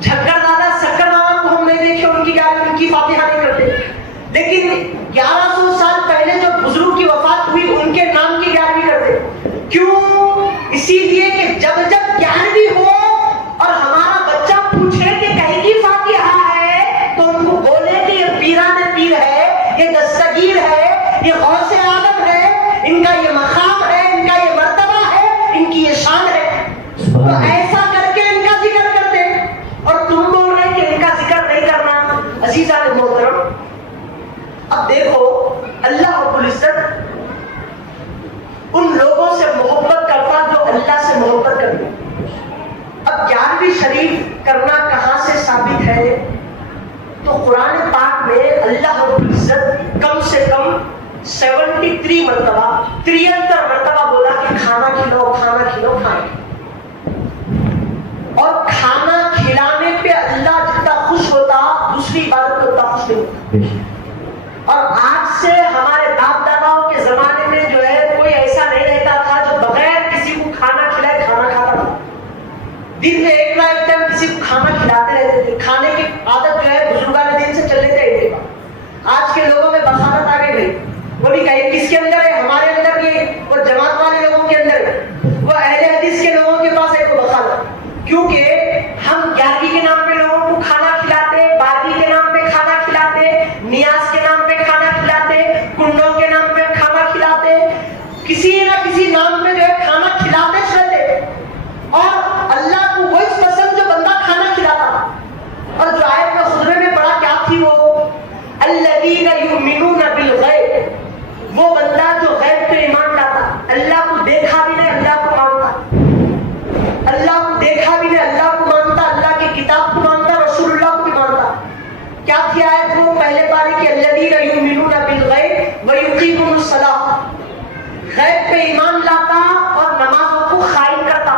جھکر دادا شکر دادا کو ہم نہیں دیکھے، ان کی فاتحہ نہیں کرتے. لیکن 1100 سال پہلے جو بزرگ کی وفات ہوئی ان کے نام کی 11ویں کرتے. کیوں؟ اسی لیے کہ جب 11ویں ہو اور ہمارا بچہ پوچھے کہ کہیں کی فاتحہ ہے تو ان کو بولے کہ یہ پیرانے پیر ہے، یہ دستگیر ہے، یہ غوث اعظم ہے، ان کا یہ مقام ہے، ان کا یہ مرتبہ ہے، ان کی یہ شان ہے. تو ایسا کر کے ان کا ذکر کرتے. اور تم بول رہے کہ ان کا ذکر نہیں کرنا. عزیزان محترم، اب دیکھو اللہ رب العزت ان لوگوں سے محبت کرتا جو اللہ سے محبت کرتے. اب 11ویں شریف کرنا کہاں سے ثابت ہے؟ تو قرآن پاک میں اللہ رب العزت کم سے کم 73 مرتبہ 73 مرتبہ بولا کہ کھانا کھلاؤ، کھانا کھلاؤ، کھانا. اور کھانا کھلانے پہ اللہ جتنا خوش ہوتا دوسری عبادت کو اتنا خوش نہیں ہوتا. اور آج سے ہمارے باپ داداؤں کے زمانے میں جو ہے کوئی ایسا نہیں رہتا تھا جو بغیر کسی کو کھانا کھلائے کھانا کھاتا تھا. دن میں ایک ٹائم کسی کو کھانا کھلاتے رہتے تھے. کھانے کی عادت جو ہے بزرگان دن سے چل رہے تھے. آج کے لوگوں میں بخارت آ گئی. وہ بھی کہیں کس کے اندر ہے؟ ہمارے اندر بھی، وہ جماعت والے لوگوں کے اندر ہے، وہ اہل حدیث کے لوگوں کے پاس ہے وہ بخارت. کیونکہ ہم 11ویں کے نام پہ لوگوں کو کھانا کھلاتے، 12ویں کے نام پہ کھانا کھلاتے، نیاز کے نام پہ کھانا کھلاتے، کنڈوں کے نام پہ کھانا کھلاتے، کسی نہ کسی نام پہ جو ہے کھانا کھلاتے چلتے. اور اللہ کو وہی پسند جو بندہ کھانا کھلاتا. اور جو آیت میں خطبے میں پڑھا کیا تھی وہ الذین یؤمنون بالغیب، وہ بندہ جو غیب پہ ایمان لاتا، اللہ کو دیکھا بھی نہیں اللہ کو مانتا، اللہ کو دیکھا بھی نہیں اللہ کو مانتا، اللہ کی کتاب کو مانتا، رسول اللہ کو بھی مانتا. کیا تھی آیت وہ پہلے پارے کی الذین یؤمنون بالغیب ویقیمون الصلاۃ، غیب پہ ایمان لاتا اور نمازوں کو قائم کرتا.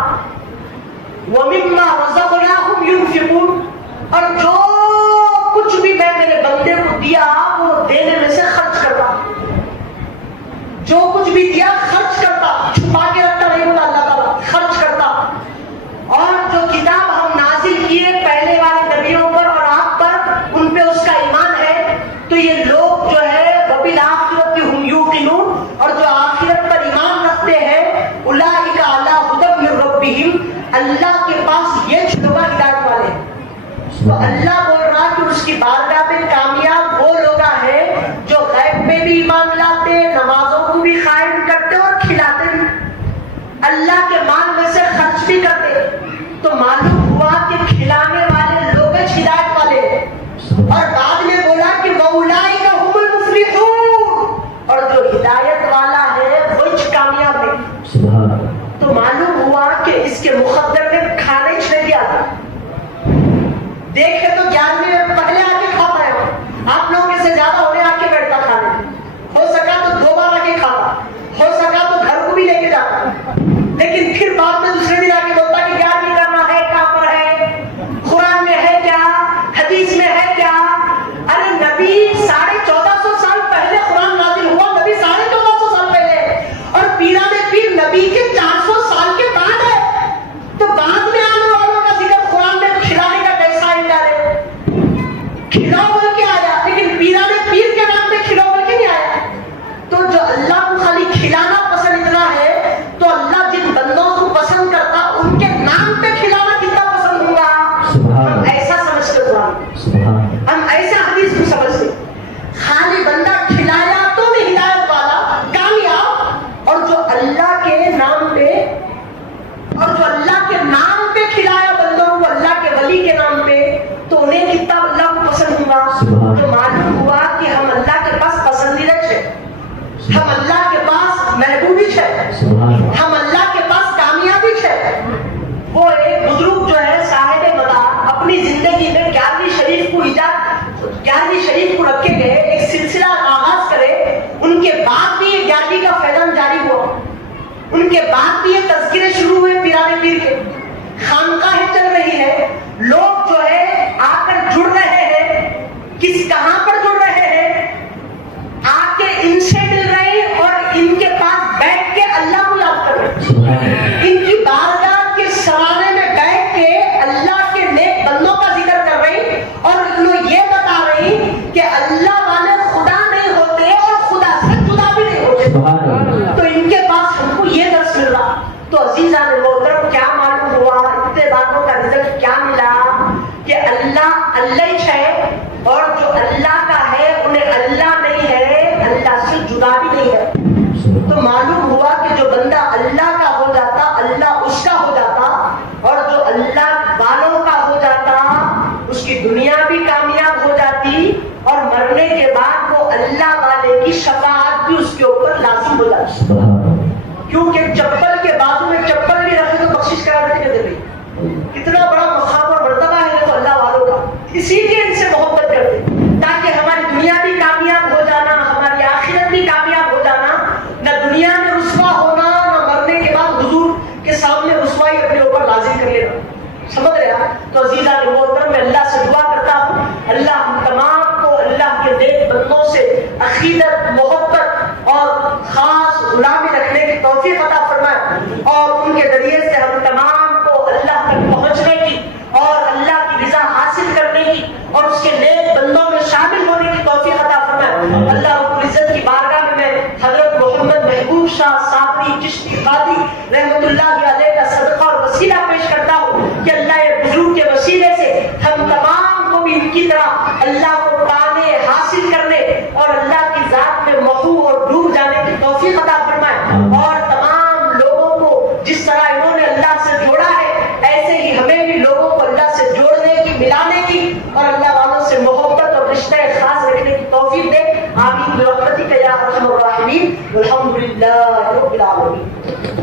ومما رزقناہم ينفقون، اور جو کچھ بھی میں میرے بندے کو دیا وہ دینے میں سے خرچ کرتا. جو کچھ بھی دیا خرچ کرتا، چھپا کے رکھتا نہیں، بولا اللہ تعالیٰ خرچ کرتا. اور جو کتاب ہم نازل کیے پہلے والے نبیوں پر اور آپ پر، ان پہ اس کا ایمان ہے. تو یہ لوگ جو ہے وبالآخرۃ ہم یوقنون، اور جو آخرت پر ایمان رکھتے ہیں اولئک علی ھدی من ربہم، اللہ کے پاس یہ لوگ ہدایت والے ہیں. تو اللہ بول رہا کہ اس کی بارگاہ میں کامیاب وہ لوگ ہیں جو غیب پہ بھی ایمان لاتے، نمازوں کو بھی قائم کرتے اور کھلاتے بھی، اللہ کے مال میں سے خرچ بھی کرتے. تو معلوم ہوا کہ کھلانے والے لوگ ہدایت والے ہیں. اور بعد میں بولا کہ وَأُولَئِكَ هُمُ الْمُفْلِحُونَ، اور جو ہدایت والا ہے وہ کامیاب ہے. تو معلوم ہوا کہ اس کے مقدر میں کھانے چھڑ گیا تھا. دیکھے تو 11ویں پہلے آ کے کھاتا ہے، آپ لوگوں سے زیادہ ہونے آ کے بیٹھتا کھانے. ہو سکا تو 2 بار آ کے کھاتا، ہو سکا تو گھر کو بھی لے کے جاتا. لیکن پھر بعد میں دوسرے دن آ کے بولتا کہ 11ویں کرنا ہے، کہاں پر ہے، قرآن میں ہے کیا، حدیث میں ہے کیا، 11ویں شریف کو رکھے گئے، ایک سلسلہ آغاز کرے، ان کے بعد بھی یہ 11ویں کا فیضان جاری ہوا، ان کے بعد بھی یہ تذکرے شروع ہوئے پیرانے پیر کے، خانقاہیں چل رہی ہے، لوگ جو ہے آ کر جڑ رہے ہیں، کہاں پر جڑ رہے ہیں؟ آ کے ان سے مل رہے ہیں اور ان کے پاس بیٹھ کے اللہ کو یاد کر رہے ہیں، ان کی بارگاہ کے سرانے میں بیٹھ کے اللہ کے نیک بندوں کا ذکر کر رہے ہیں، اور انہوں یہ بتا رہے ہیں کہ اللہ والے خدا نہیں ہوتے اور خدا سے جدا بھی نہیں ہوتے، تو ان کے پاس ہم کو یہ درس مل رہا۔ تو عزیزان محترم، کیا معلوم ہوا؟ اتنے باتوں کا رزلٹ کیا ملا کہ اللہ اللہ ہے، اور جو اللہ کا ہے انہیں اللہ نہیں ہے، اللہ سے جدا بھی نہیں ہے۔ تو معلوم ہوا کہ جو بندہ اللہ کا ہو جاتا، اللہ اس کا ہو جاتا، اور جو اللہ والوں کا ہو جاتا، اس کی دنیا بھی کامیاب ہو جاتی، اور مرنے کے بعد وہ اللہ والے کی شفاعت بھی اس کے اوپر لازم ہو جاتی، کیونکہ چپل کے بازو میں چپل بھی رکھے تو بخشش کرا دیتے کہتے بھائی کتنا بڑا مقام اور مرتبہ ہے تو اللہ والوں کا، اسی لیے ان سے محبت کرتے تاکہ ہماری دنیا بھی کامیاب ہو جانا، ہماری آخرت بھی کامیاب ہو جانا، نہ دنیا میں رسوا ہونا، نہ مرنے کے بعد حضور کے سامنے رسوائی اپنے اوپر لازم کر لینا۔ سمجھ رہے آپ؟ تو عزیزان محترم، میں اللہ سے دعا کرتا ہوں اللہ ہم تمام کو اللہ کے نیک بندوں سے عقیدت، محبت اور خاص غلامی رکھنے کی توفیق عطا فرمائے، اور ان کے ذریعے سے ہم تمام کو اللہ تک پہنچنے کی اور اللہ کی رضا حاصل کرنے کی اور اس کے نیک بندوں میں شامل ہونے کی توفیق عطا فرمائے۔ اللہ رب العزت کی بارگاہ میں حضرت محمد محبوب شاہ صابری چشتی قادری رحمۃ اللہ علیہ کا صدقہ اور وسیلہ پیش کرتا ہوں کہ اللہ یہ بزرگ کے وسیلے سے ہم تمام کو بھی ان کی طرح اللہ کو پانے، حاصل کرنے اور اللہ کی ذات میں محو اور ڈوب جانے کی توفیق عطا فرمائے، اور تمام لوگوں کو جس طرح انہوں نے اللہ سے جوڑا ہے ایسے ہی ہمیں بھی لوگوں کو اللہ سے جوڑنے کی، ملانے کی اور اللہ والوں سے محبت اور رشتہ خاص رکھنے کی توفیق دے۔ آمین برحمتک یا ارحم الراحمین، والحمد للہ رب العالمین۔